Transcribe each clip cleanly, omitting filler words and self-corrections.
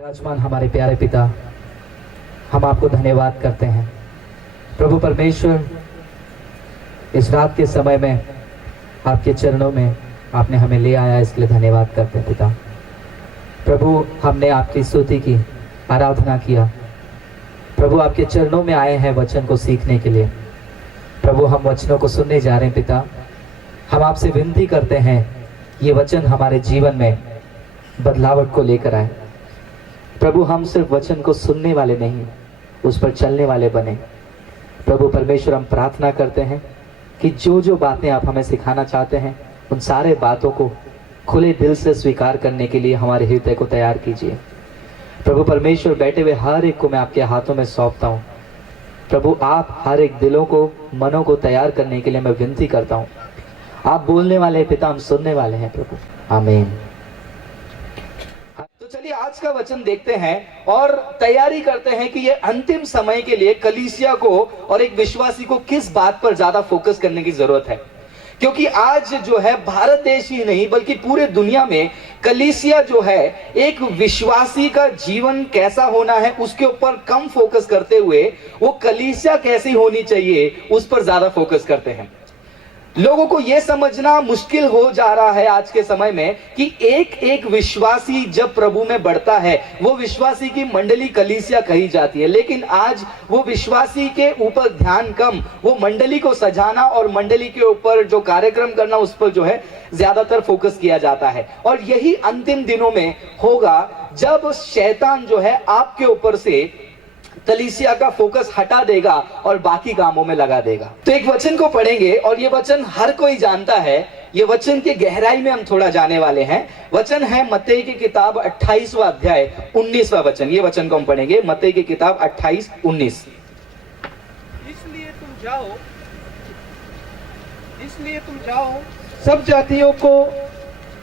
विराजमान हमारे प्यारे पिता, हम आपको धन्यवाद करते हैं प्रभु परमेश्वर। इस रात के समय में आपके चरणों में आपने हमें ले आया, इसके लिए धन्यवाद करते हैं पिता। प्रभु हमने आपकी स्तुति की, आराधना किया प्रभु, आपके चरणों में आए हैं वचन को सीखने के लिए। प्रभु हम वचनों को सुनने जा रहे हैं पिता, हम आपसे विनती करते हैं ये वचन हमारे जीवन में बदलावट को लेकर आए। प्रभु हम सिर्फ वचन को सुनने वाले नहीं, उस पर चलने वाले बने। प्रभु परमेश्वर हम प्रार्थना करते हैं कि जो जो बातें आप हमें सिखाना चाहते हैं उन सारे बातों को खुले दिल से स्वीकार करने के लिए हमारे हृदय को तैयार कीजिए। प्रभु परमेश्वर बैठे हुए हर एक को मैं आपके हाथों में सौंपता हूँ। प्रभु आप हर एक दिलों को, मनों को तैयार करने के लिए मैं विनती करता हूँ। आप बोलने वाले हैं पिता, हम सुनने वाले हैं प्रभु। आमीन। तो चलिए आज का वचन देखते हैं और तैयारी करते हैं कि ये अंतिम समय के लिए कलीसिया को और एक विश्वासी को किस बात पर ज्यादा फोकस करने की जरूरत है। क्योंकि आज जो है भारत देश ही नहीं बल्कि पूरे दुनिया में कलीसिया जो है एक विश्वासी का जीवन कैसा होना है उसके ऊपर कम फोकस करते हुए वो कलीसिया कैसी होनी चाहिए उस पर ज्यादा फोकस करते हैं। लोगों को यह समझना मुश्किल हो जा रहा है आज के समय में कि एक एक विश्वासी जब प्रभु में बढ़ता है वो विश्वासी की मंडली कलीसिया कही जाती है, लेकिन आज वो विश्वासी के ऊपर ध्यान कम, वो मंडली को सजाना और मंडली के ऊपर जो कार्यक्रम करना उस पर जो है ज्यादातर फोकस किया जाता है। और यही अंतिम दिनों में होगा जब शैतान जो है आपके ऊपर से कलीसिया का फोकस हटा देगा और बाकी कामों में लगा देगा। तो एक वचन को पढ़ेंगे और ये वचन हर कोई जानता है। ये वचन की गहराई में हम थोड़ा जाने वाले हैं। वचन है मत्ती की किताब 28वां अध्याय 19वां वचन। ये वचन को हम पढ़ेंगे, मत्ती की किताब 28:19। इसलिए तुम जाओ सब जातियों को,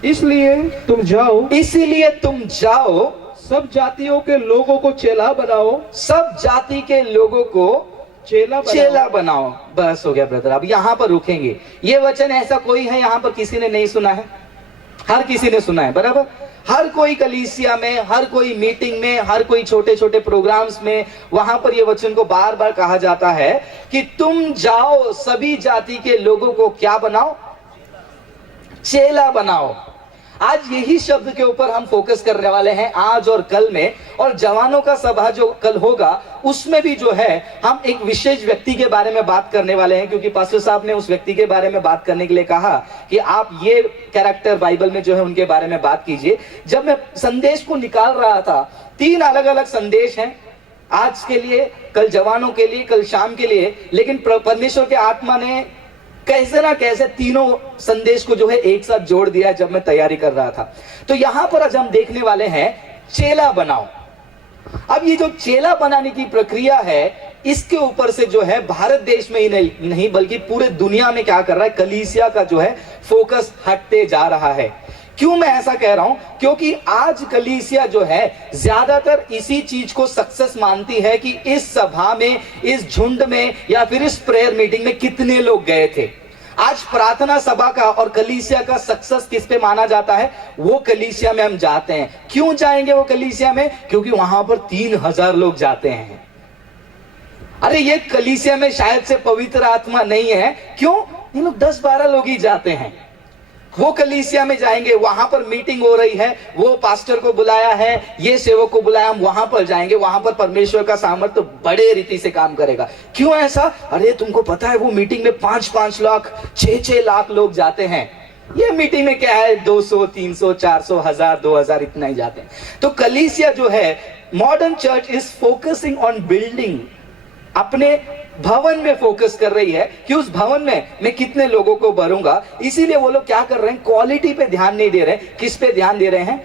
इसीलिए तुम जाओ सब जातियों के लोगों को चेला बनाओ, सब जाति के लोगों को चेला बनाओ। बस हो गया ब्रदर, अब यहाँ पर रुकेंगे। ये वचन ऐसा कोई है यहाँ पर किसी ने नहीं सुना है? हर किसी ने सुना है, बराबर। हर कोई कलीसिया में, हर कोई मीटिंग में, हर कोई छोटे छोटे प्रोग्राम्स में वहां पर ये वचन को बार बार कहा जाता है कि तुम जाओ सभी जाति के लोगों को क्या बनाओ? चेला बनाओ। आज यही शब्द के ऊपर हम फोकस करने वाले हैं आज और कल में। और जवानों का सभा जो कल होगा उसमें भी जो है हम एक विशेष व्यक्ति के बारे में बात करने वाले हैं, क्योंकि पास्टर साहब ने उस व्यक्ति के बारे में बात करने के लिए कहा कि आप ये कैरेक्टर बाइबल में जो है उनके बारे में बात कीजिए। जब मैं संदेश को निकाल रहा था, 3 अलग अलग संदेश हैं आज के लिए, कल जवानों के लिए, कल शाम के लिए, लेकिन परमेश्वर के आत्मा ने कैसे ना कैसे तीनों संदेश को जो है एक साथ जोड़ दिया जब मैं तैयारी कर रहा था। तो यहां पर आज हम देखने वाले हैं चेला बनाओ। अब ये जो चेला बनाने की प्रक्रिया है इसके ऊपर से जो है भारत देश में ही नहीं बल्कि पूरे दुनिया में क्या कर रहा है, कलीसिया का जो है फोकस हटते जा रहा है। क्यों मैं ऐसा कह रहा हूं? क्योंकि आज कलीसिया जो है ज्यादातर इसी चीज को सक्सेस मानती है कि इस सभा में, इस झुंड में या फिर इस प्रेयर मीटिंग में कितने लोग गए थे। आज प्रार्थना सभा का और कलीसिया का सक्सेस किस पे माना जाता है? वो कलीसिया में हम जाते हैं। क्यों जाएंगे वो कलीसिया में? क्योंकि वहां पर 3000 लोग जाते हैं। अरे ये कलीसिया में शायद से पवित्र आत्मा नहीं है, क्यों? ये लोग 10-12 लोग ही जाते हैं। वो कलीसिया में जाएंगे, वहां पर मीटिंग हो रही है, वो पास्टर को बुलाया है, ये सेवक को बुलाया, हम वहां पर जाएंगे, वहां पर परमेश्वर का सामर्थ्य बड़े रीति से काम करेगा। क्यों ऐसा? अरे तुमको पता है वो मीटिंग में 5-5 लाख 6-6 लाख लोग जाते हैं। ये मीटिंग में क्या है, 200, 300, 400, 1000, 2000 इतना ही जाते हैं। तो कलीसिया जो है, modern church is focusing on building, अपने भवन में फोकस कर रही है कि उस भवन में मैं कितने लोगों को भरूंगा। इसीलिए वो लोग क्या कर रहे हैं, क्वालिटी पे ध्यान नहीं दे रहे। किस पे ध्यान दे रहे हैं?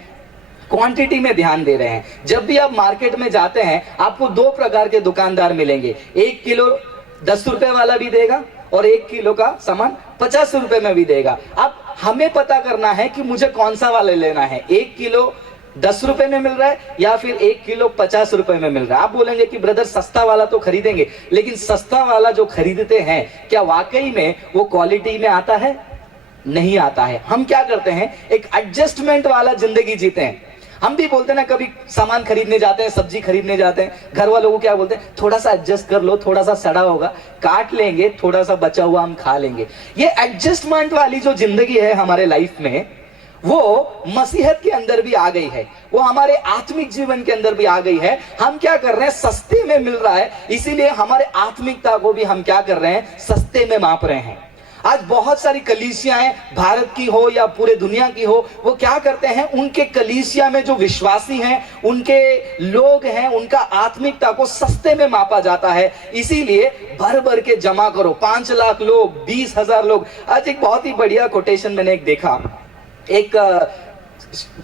क्वांटिटी में ध्यान दे रहे हैं। जब भी आप मार्केट में जाते हैं आपको 2 प्रकार के दुकानदार मिलेंगे। 1 किलो 10 रुपए वाला भी देगा और 1 किलो का सामान 50 रुपए में भी देगा। अब हमें पता करना है कि मुझे कौन सा वाला लेना है, 1 किलो 10 रुपए में मिल रहा है या फिर 1 किलो 50 रुपए में मिल रहा है। आप बोलेंगे कि ब्रदर सस्ता वाला तो खरीदेंगे, लेकिन सस्ता वाला जो खरीदते हैं क्या वाकई में वो क्वालिटी में आता है? नहीं आता है। हम क्या करते हैं, एक एडजस्टमेंट वाला जिंदगी जीते हैं। हम भी बोलते हैं ना, कभी सामान खरीदने जाते हैं, सब्जी खरीदने जाते हैं, घर वालों को क्या बोलते हैं, थोड़ा सा एडजस्ट कर लो, थोड़ा सा सड़ा होगा काट लेंगे, थोड़ा सा बचा हुआ हम खा लेंगे। ये एडजस्टमेंट वाली जो जिंदगी है हमारे लाइफ में, वो मसीहत के अंदर भी आ गई है, वो हमारे आत्मिक जीवन के अंदर भी आ गई है। हम क्या कर रहे हैं, सस्ते में मिल रहा है, इसीलिए हमारे आत्मिकता को भी हम क्या कर रहे हैं, सस्ते में माप रहे हैं। आज बहुत सारी कलीसियाएं, भारत की हो या पूरे दुनिया की हो, वो क्या करते हैं, उनके कलीसिया में जो विश्वासी हैं, उनके लोग हैं, उनका आत्मिकता को सस्ते में मापा जाता है। इसीलिए भर भर के जमा करो, 5 लाख लोग, 20,000 लोग। आज एक बहुत ही बढ़िया कोटेशन मैंने एक देखा, एक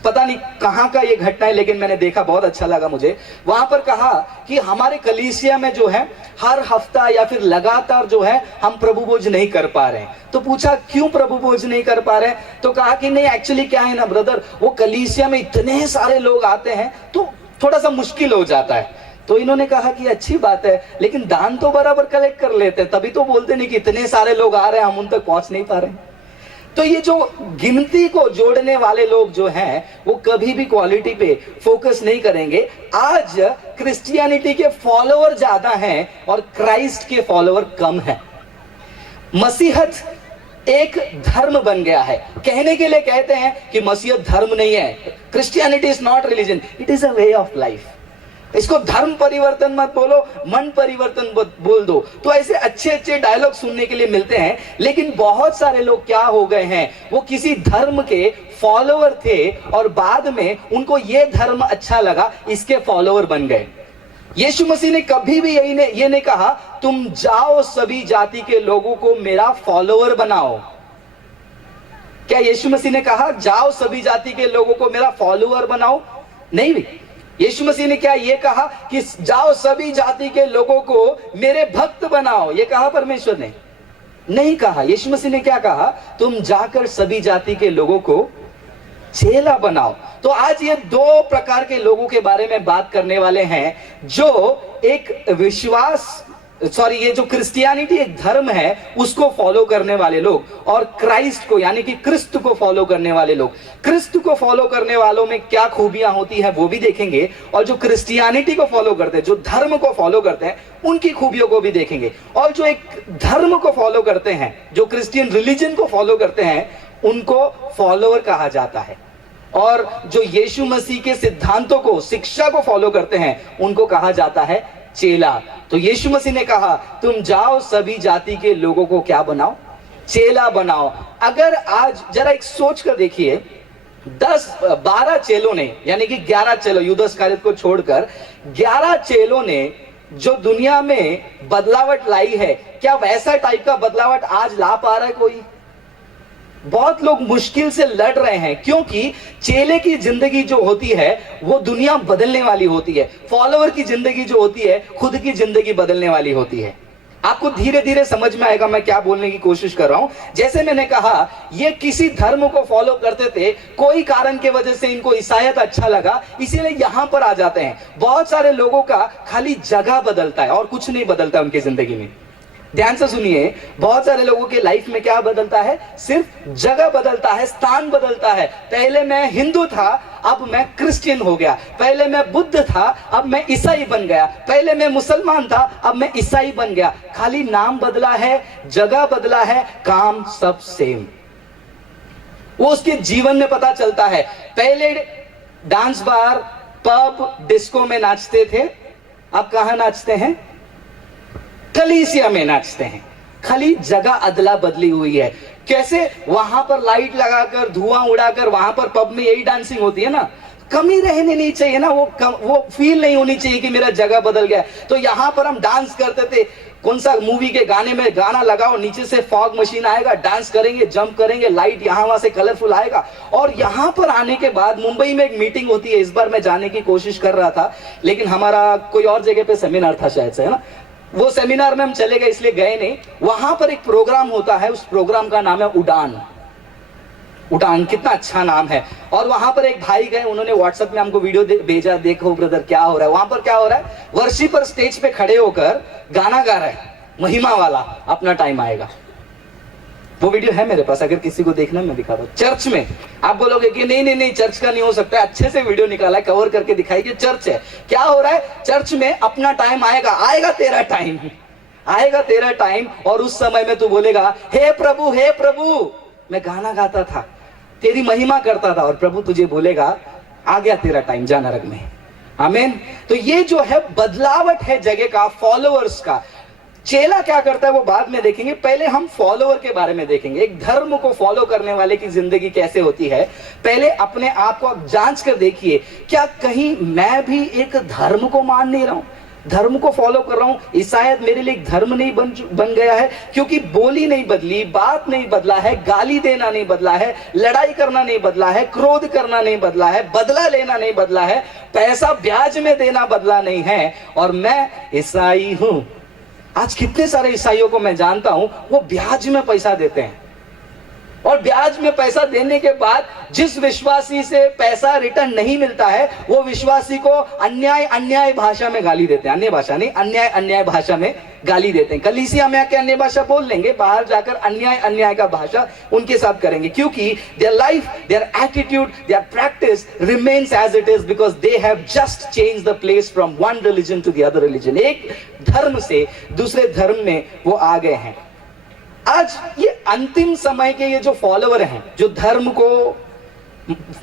पता नहीं कहां का ये घटना है, लेकिन मैंने देखा, बहुत अच्छा लगा मुझे। वहां पर कहा कि हमारे कलीसिया में जो है, हर हफ्ता या फिर लगातार जो है, हम प्रभु भोज नहीं कर पा रहे हैं। तो पूछा क्यों प्रभु भोज नहीं कर पा रहे हैं, तो कहा कि नहीं, एक्चुअली क्या है ना ब्रदर, वो कलीसिया में इतने सारे लोग आते हैं तो थोड़ा सा मुश्किल हो जाता है। तो इन्होंने कहा कि अच्छी बात है, लेकिन दान तो बराबर कलेक्ट कर लेते हैं, तभी तो बोलते नहीं कि इतने सारे लोग आ रहे हैं, हम उन तक पहुंच नहीं पा रहे हैं। तो ये जो गिनती को जोड़ने वाले लोग जो हैं, वो कभी भी क्वालिटी पे फोकस नहीं करेंगे। आज क्रिश्चियनिटी के फॉलोअर ज्यादा हैं और क्राइस्ट के फॉलोअर कम हैं। मसीहत एक धर्म बन गया है। कहने के लिए कहते हैं कि मसीहत धर्म नहीं है, Christianity is not religion, it is a way of life. इसको धर्म परिवर्तन मत बोलो, मन परिवर्तन बोल दो। तो ऐसे अच्छे अच्छे डायलॉग सुनने के लिए मिलते हैं, लेकिन बहुत सारे लोग क्या हो गए हैं, वो किसी धर्म के फॉलोअर थे और बाद में उनको ये धर्म अच्छा लगा, इसके फॉलोअर बन गए। यीशु मसीह ने कभी भी ये नहीं कहा तुम जाओ सभी जाति के लोगों को मेरा फॉलोअर बनाओ। क्या यीशु मसीह ने कहा जाओ सभी जाति के लोगों को मेरा फॉलोअर बनाओ? नहीं भी। यीशु मसीह ने क्या ये कहा कि जाओ सभी जाति के लोगों को मेरे भक्त बनाओ? ये कहा परमेश्वर ने? नहीं कहा। यीशु मसीह ने क्या कहा? तुम जाकर सभी जाति के लोगों को चेला बनाओ। तो आज ये 2 प्रकार के लोगों के बारे में बात करने वाले हैं, जो एक विश्वास ये जो क्रिश्चियनिटी एक धर्म है उसको फॉलो करने वाले लोग, और क्राइस्ट को यानी कि क्रिस्त को फॉलो करने वाले लोग। क्रिस्त को फॉलो करने वालों में क्या खूबियां होती है वो भी देखेंगे, और जो क्रिश्चियनिटी को फॉलो करते हैं, जो धर्म को फॉलो करते हैं, उनकी खूबियों को भी देखेंगे। और जो एक धर्म को फॉलो करते हैं, जो क्रिश्चियन रिलीजन को फॉलो करते हैं, उनको फॉलोअर कहा जाता है। और जो यीशु मसीह के सिद्धांतों को, शिक्षा को फॉलो करते हैं, उनको कहा जाता है चेला। तो यीशु मसीह ने कहा तुम जाओ सभी जाति के लोगों को क्या बनाओ? चेला बनाओ। अगर आज जरा एक सोच कर देखिए, 12 चेलों ने, यानी कि 11 चेलों, यूदा इस्करियोत को छोड़कर 11 चेलों ने जो दुनिया में बदलावट लाई है, क्या वैसा टाइप का बदलावट आज ला पा रहा है कोई? बहुत लोग मुश्किल से लड़ रहे हैं, क्योंकि चेले की जिंदगी जो होती है वो दुनिया बदलने वाली होती है। फॉलोअर की जिंदगी जो होती है खुद की जिंदगी बदलने वाली होती है। आपको धीरे धीरे समझ में आएगा मैं क्या बोलने की कोशिश कर रहा हूं। जैसे मैंने कहा, ये किसी धर्म को फॉलो करते थे, कोई कारण के वजह से इनको ईसाईयत अच्छा लगा, इसीलिए यहां पर आ जाते हैं। बहुत सारे लोगों का खाली जगह बदलता है और कुछ नहीं बदलता उनकी जिंदगी में। ध्यान से सुनिए, बहुत सारे लोगों के लाइफ में क्या बदलता है? सिर्फ जगह बदलता है, स्थान बदलता है। पहले मैं हिंदू था, अब मैं क्रिश्चियन हो गया। पहले मैं बुद्ध था, अब मैं ईसाई बन गया। पहले मैं मुसलमान था, अब मैं ईसाई बन गया। खाली नाम बदला है, जगह बदला है, काम सब सेम। वो उसके जीवन में पता चलता है। पहले डांस बार, पब, डिस्को में नाचते थे, अब कहां नाचते हैं? कलीसिया में नाचते हैं। खाली जगह अदला बदली हुई है। कैसे? वहां पर लाइट लगाकर, धुआं उड़ाकर, वहां पर पब में यही डांसिंग होती है ना। कमी रहने नहीं चाहिए ना, वो फील नहीं होनी चाहिए कि मेरा जगह बदल गया। तो यहां पर हम डांस करते थे, कौन सा मूवी के गाने में गाना लगाओ, नीचे से फॉग मशीन आएगा, डांस करेंगे, जंप करेंगे, लाइट यहां वहां से कलरफुल आएगा। और यहां पर आने के बाद मुंबई में एक मीटिंग होती है, इस बार मैं जाने की कोशिश कर रहा था, लेकिन हमारा कोई और जगह पे सेमिनार था शायद से, है ना। वो सेमिनार में हम चले गए इसलिए गए नहीं। वहां पर एक प्रोग्राम होता है, उस प्रोग्राम का नाम है उड़ान। उड़ान कितना अच्छा नाम है। और वहां पर एक भाई गए, उन्होंने व्हाट्सएप में हमको वीडियो भेजा, देखो ब्रदर क्या हो रहा है। वहां पर क्या हो रहा है? वर्शिपर स्टेज पे खड़े होकर गाना गा रहा है, महिमा वाला, अपना टाइम आएगा। वो वीडियो है मेरे पास, अगर किसी को देखना मैं दिखा दूं। चर्च में आप बोलोगे कि नहीं नहीं नहीं चर्च का नहीं हो सकता, अच्छे से वीडियो निकाला है, कवर करके दिखाई कि चर्च है। क्या हो रहा है चर्च में, अपना टाइम आएगा, आएगा तेरा टाइम, आएगा तेरा टाइम, और उस समय में तू बोलेगा हे प्रभु मैं गाना गाता था, तेरी महिमा करता था, और प्रभु तुझे बोलेगा आ गया तेरा टाइम, जा नरक में। आमीन। तो ये जो है बदलावट है जगह का, फॉलोअर्स का। चेला क्या करता है वो बाद में देखेंगे, पहले हम फॉलोअर के बारे में देखेंगे। एक धर्म को फॉलो करने वाले की जिंदगी कैसे होती है, पहले अपने आप को आप जांच कर देखिए, क्या कहीं मैं भी एक धर्म को मान नहीं रहा हूं, धर्म को फॉलो कर रहा हूं। ये शायद मेरे लिए एक धर्म नहीं बन गया है, क्योंकि बोली नहीं बदली, बात नहीं बदला है, गाली देना नहीं बदला है, लड़ाई करना नहीं बदला है, क्रोध करना नहीं बदला है, बदला लेना नहीं बदला है, पैसा ब्याज में देना बदला नहीं है, और मैं ईसाई हूं। आज कितने सारे ईसाइयों को मैं जानता हूं, वो ब्याज में पैसा देते हैं, और ब्याज में पैसा देने के बाद जिस विश्वासी से पैसा रिटर्न नहीं मिलता है, वो विश्वासी को अन्याय भाषा में गाली देते हैं। अन्य भाषा नहीं, अन्याय भाषा में गाली देते हैं। कलीसिया में आके अन्य भाषा बोल लेंगे, बाहर जाकर अन्याय का भाषा उनके साथ करेंगे, क्योंकि their life, their attitude, their practice remains as it is, because they have just change the place from one religion to the other religion. एक धर्म से दूसरे धर्म में वो आ गए हैं। आज ये अंतिम समय के ये जो फॉलोअर हैं, जो धर्म को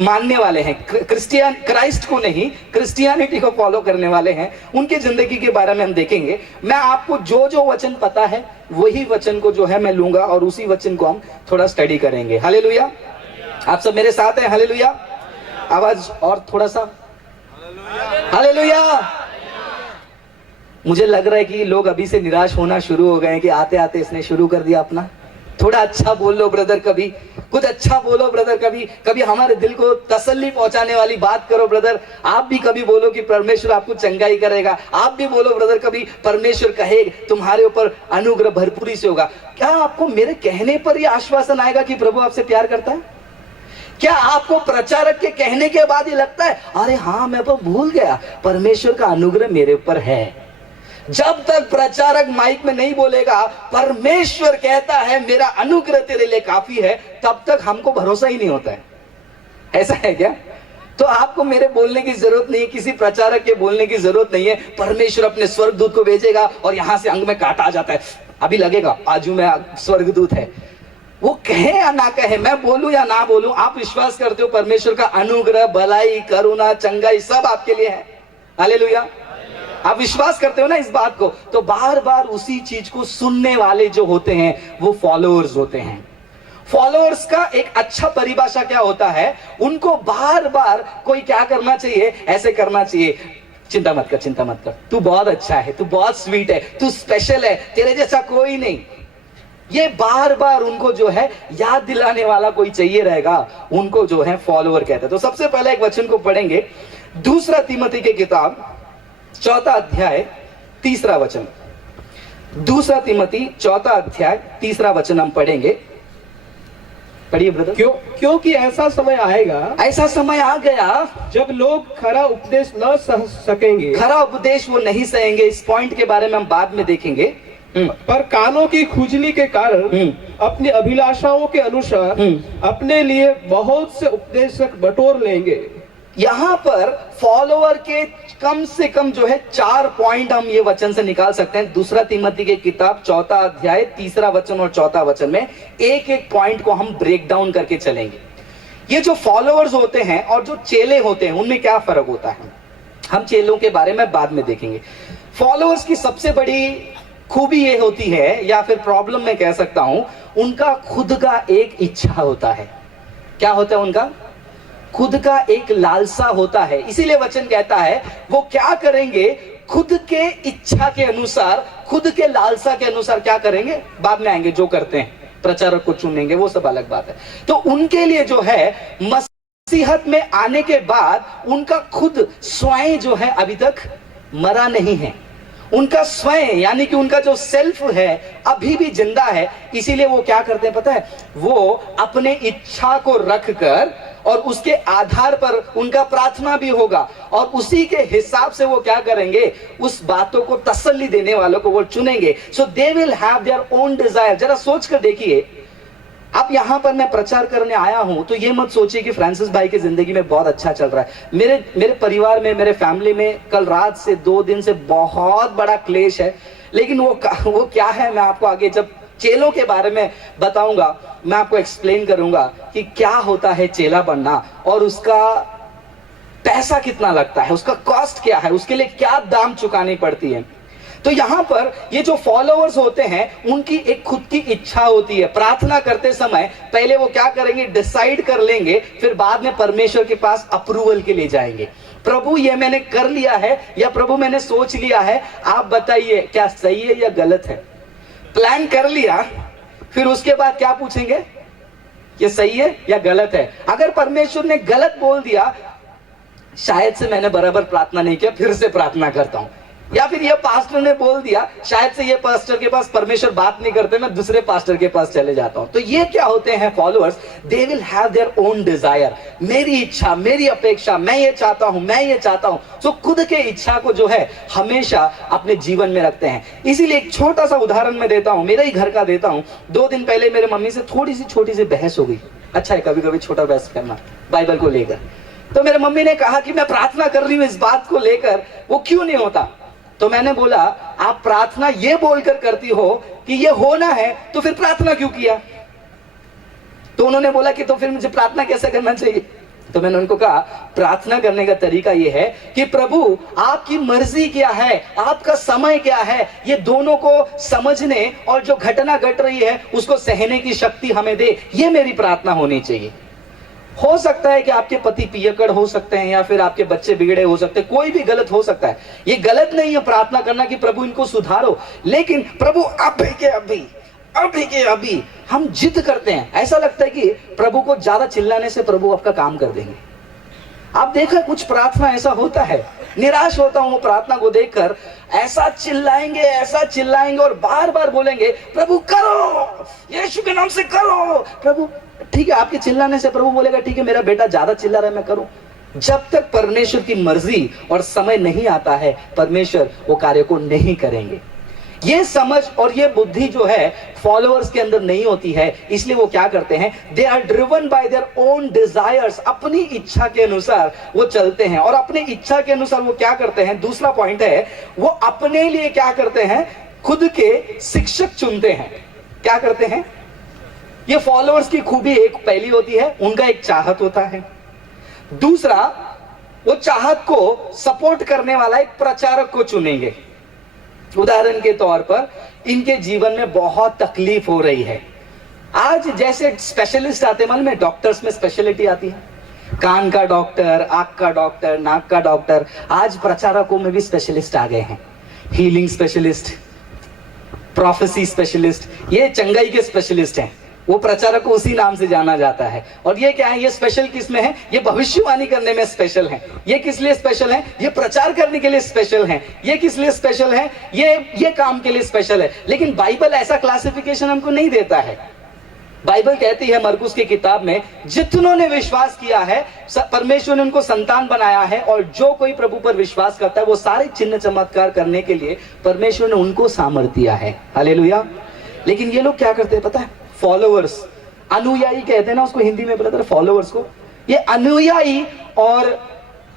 मानने वाले हैं, क्राइस्ट को नहीं, क्रिश्चियनिटी को फॉलो करने वाले हैं, उनकी जिंदगी के बारे में हम देखेंगे। मैं आपको जो जो वचन पता है वही वचन को जो है मैं लूंगा, और उसी वचन को हम थोड़ा स्टडी करेंगे। हालेलुया। आप सब मेरे साथ हैं? हालेलुया। आवाज और थोड़ा सा, हालेलुया। मुझे लग रहा है कि लोग अभी से निराश होना शुरू हो गए हैं कि आते आते इसने शुरू कर दिया अपना। थोड़ा अच्छा बोल लो ब्रदर, कभी कुछ अच्छा बोलो ब्रदर, कभी हमारे दिल को तसल्ली पहुंचाने वाली बात करो ब्रदर। आप भी कभी बोलो कि परमेश्वर आपको चंगाई करेगा। आप भी बोलो ब्रदर कभी, परमेश्वर कहे तुम्हारे ऊपर अनुग्रह भरपूरी से होगा। क्या आपको मेरे कहने पर यह आश्वासन आएगा कि प्रभु आपसे प्यार करता है? क्या आपको प्रचारक के कहने के बाद ही लगता है अरे हाँ मैं तो भूल गया, परमेश्वर का अनुग्रह मेरे ऊपर है? जब तक प्रचारक माइक में नहीं बोलेगा परमेश्वर कहता है मेरा अनुग्रह तेरे लिए काफी है, तब तक हमको भरोसा ही नहीं होता है। ऐसा है क्या? तो आपको मेरे बोलने की जरूरत नहीं है, किसी प्रचारक के बोलने की जरूरत नहीं है। परमेश्वर अपने स्वर्गदूत को भेजेगा और यहां से अंग में काटा आ जाता है, अभी लगेगा बाजू में स्वर्गदूत है। वो कहे या ना कहे, मैं बोलूं या ना बोलूं, आप विश्वास करते हो परमेश्वर का अनुग्रह, भलाई, करुणा, चंगाई सब आपके लिए है। हालेलुया। आप विश्वास करते हो ना इस बात को? तो बार बार उसी चीज को सुनने वाले जो होते हैं वो फॉलोअर्स होते हैं। फॉलोअर्स का एक अच्छा परिभाषा क्या होता है, उनको बार बार कोई क्या करना चाहिए, ऐसे करना चाहिए, चिंता मत कर, तू बहुत अच्छा है, तू बहुत स्वीट है, तू स्पेशल है, तेरे जैसा कोई नहीं। ये बार बार उनको जो है याद दिलाने वाला कोई चाहिए रहेगा, उनको जो है फॉलोअर कहते हैं। तो सबसे पहले एक वचन को पढ़ेंगे, दूसरा तीमुथी की किताब 4 अध्याय 3 वचन। दूसरा तीमुथी 4 अध्याय 3 वचन हम पढ़ेंगे। पढ़िए ब्रदर। क्योंकि ऐसा समय आएगा, ऐसा समय आ गया जब लोग खरा उपदेश न सह सकेंगे। खरा उपदेश वो नहीं सहेंगे, इस पॉइंट के बारे में हम बाद में देखेंगे। पर कानों की खुजली के कारण अपनी अभिलाषाओं के अनुसार अपने लिए बहुत से उपदेशक बटोर लेंगे। यहां पर फॉलोअर के कम से कम जो है 4 पॉइंट हम ये वचन से निकाल सकते हैं। दूसरा तीमुथी की किताब 4 अध्याय 3 वचन और 4 वचन में एक एक पॉइंट को हम ब्रेक डाउन करके चलेंगे। ये जो फॉलोअर्स होते हैं और जो चेले होते हैं उनमें क्या फर्क होता है, हम चेलों के बारे में बाद में देखेंगे। फॉलोअर्स की सबसे बड़ी खूबी ये होती है, या फिर प्रॉब्लम मैं कह सकता हूं, उनका खुद का एक इच्छा होता है। क्या होता है उनका? खुद का एक लालसा होता है। इसीलिए वचन कहता है वो क्या करेंगे, खुद के इच्छा के अनुसार, खुद के लालसा के अनुसार क्या करेंगे, बाद में आएंगे जो करते हैं, प्रचारक को चुनेंगे, वो सब अलग बात है। तो उनके लिए जो है मसीहत में आने के बाद उनका खुद स्वयं जो है अभी तक मरा नहीं है। उनका स्वयं यानी कि उनका जो सेल्फ है अभी भी जिंदा है। इसीलिए वो क्या करते हैं पता है, वो अपने इच्छा को रखकर और उसके आधार पर उनका प्रार्थना भी होगा, और उसी के हिसाब से वो क्या करेंगे, उस बातों को तसल्ली देने वालों को वो चुनेंगे। So they will have their own desire. जरा सोच कर देखिए, अब यहाँ पर मैं प्रचार करने आया हूं तो ये मत सोचिए कि फ्रांसिस भाई की जिंदगी में बहुत अच्छा चल रहा है। मेरे परिवार में, मेरे फैमिली में कल रात से 2 दिन से बहुत बड़ा क्लेश है। लेकिन वो क्या है, मैं आपको आगे जब चेलों के बारे में बताऊंगा, मैं आपको एक्सप्लेन करूंगा कि क्या होता है चेला बनना और उसका पैसा कितना लगता है, उसका कॉस्ट क्या है, उसके लिए क्या दाम चुकानी पड़ती है। तो यहां पर ये जो फॉलोअर्स होते हैं उनकी एक खुद की इच्छा होती है। प्रार्थना करते समय पहले वो क्या करेंगे, डिसाइड कर लेंगे, फिर बाद में परमेश्वर के पास अप्रूवल के लिए जाएंगे। प्रभु ये मैंने कर लिया है या प्रभु मैंने सोच लिया है, आप बताइए क्या सही है या गलत है। प्लान कर लिया, फिर उसके बाद क्या पूछेंगे, ये सही है या गलत है। अगर परमेश्वर ने गलत बोल दिया, शायद से मैंने बराबर प्रार्थना नहीं किया, फिर से प्रार्थना करता हूं। या फिर ये पास्टर ने बोल दिया, शायद से ये पास्टर के पास परमेश्वर बात नहीं करते, मैं दूसरे पास्टर के पास चले जाता हूं। तो ये क्या होते हैं followers, they will have their own desire. मेरी इच्छा, मेरी अपेक्षा, मैं ये चाहता हूं, मैं ये चाहता हूं। तो खुद के इच्छा को जो है हमेशा अपने जीवन में रखते हैं। इसीलिए एक छोटा सा उदाहरण मैं देता हूं, मेरे ही घर का देता हूं। 2 दिन पहले मेरे मम्मी से थोड़ी सी छोटी सी बहस हो गई। अच्छा है कभी कभी छोटा बहस करना बाइबल को लेकर। तो मेरे मम्मी ने कहा कि मैं प्रार्थना कर रही हूं इस बात को लेकर, वो क्यों नहीं होता। तो मैंने बोला, आप प्रार्थना ये बोलकर करती हो कि ये होना है, तो फिर प्रार्थना क्यों किया। तो उन्होंने बोला कि तो फिर मुझे प्रार्थना कैसे करना चाहिए। तो मैंने उनको कहा, प्रार्थना करने का तरीका ये है कि प्रभु आपकी मर्जी क्या है, आपका समय क्या है, ये दोनों को समझने और जो घटना घट रही है उसको सहने की शक्ति हमें दे। ये मेरी प्रार्थना होनी चाहिए। हो सकता है कि आपके पति पियक्कड़ हो सकते हैं या फिर आपके बच्चे बिगड़े हो सकते हैं, कोई भी गलत हो सकता है। ये गलत नहीं है प्रार्थना करना कि प्रभु इनको सुधारो, लेकिन प्रभु अभी के अभी हम जिद करते हैं। ऐसा लगता है कि प्रभु को ज्यादा चिल्लाने से प्रभु आपका काम कर देंगे। आप देखा कुछ प्रार्थना ऐसा होता है, निराश होता हूं वो प्रार्थना को देखकर। ऐसा चिल्लाएंगे और बार बार बोलेंगे, प्रभु करो, यीशु के नाम से करो। प्रभु ठीक है, आपके चिल्लाने से प्रभु बोलेगा ठीक है, मेरा बेटा ज्यादा चिल्ला रहा है, मैं करूं। जब तक परमेश्वर की मर्जी और समय नहीं आता है, परमेश्वर वो कार्य को नहीं करेंगे। ये समझ और ये बुद्धि जो है फॉलोअर्स के अंदर नहीं होती है, इसलिए वो क्या करते हैं, they are driven by their own desires. अपनी इच्छा के अनुसार वो चलते हैं और अपनी इच्छा के अनुसार वो क्या करते हैं। दूसरा पॉइंट है, वो अपने लिए क्या करते हैं, खुद के शिक्षक चुनते हैं। क्या करते हैं, ये फॉलोअर्स की खूबी एक पहली होती है, उनका एक चाहत होता है। दूसरा, वो चाहत को सपोर्ट करने वाला एक प्रचारक को चुनेंगे। उदाहरण के तौर पर इनके जीवन में बहुत तकलीफ हो रही है। आज जैसे स्पेशलिस्ट आते, मालूम है डॉक्टर्स में स्पेशलिटी आती है, कान का डॉक्टर, आंख का डॉक्टर, नाक का डॉक्टर। आज प्रचारकों में भी स्पेशलिस्ट आ गए हैं, हीलिंग स्पेशलिस्ट, प्रोफेसी स्पेशलिस्ट, ये चंगाई के स्पेशलिस्ट हैं। वो प्रचारक को उसी नाम से जाना जाता है। और ये क्या है, ये स्पेशल किस में है, ये भविष्यवाणी करने में स्पेशल है। ये किस लिए स्पेशल है, ये प्रचार करने के लिए स्पेशल है। ये किस लिए स्पेशल है, ये काम के लिए स्पेशल है। लेकिन बाइबल ऐसा क्लासिफिकेशन हमको नहीं देता है। बाइबल कहती है मरकुस की किताब में, जितनों ने विश्वास किया है परमेश्वर ने उनको संतान बनाया है, और जो कोई प्रभु पर विश्वास करता है वो सारे चिन्ह चमत्कार करने के लिए परमेश्वर ने उनको सामर्थ्य दिया है। हालेलुया। लेकिन ये लोग क्या करते हैं पता है, फॉलोअर्स, अनुयायी कहते हैं ना उसको हिंदी में, ब्रदर फॉलोअर्स को। ये अनुयायी और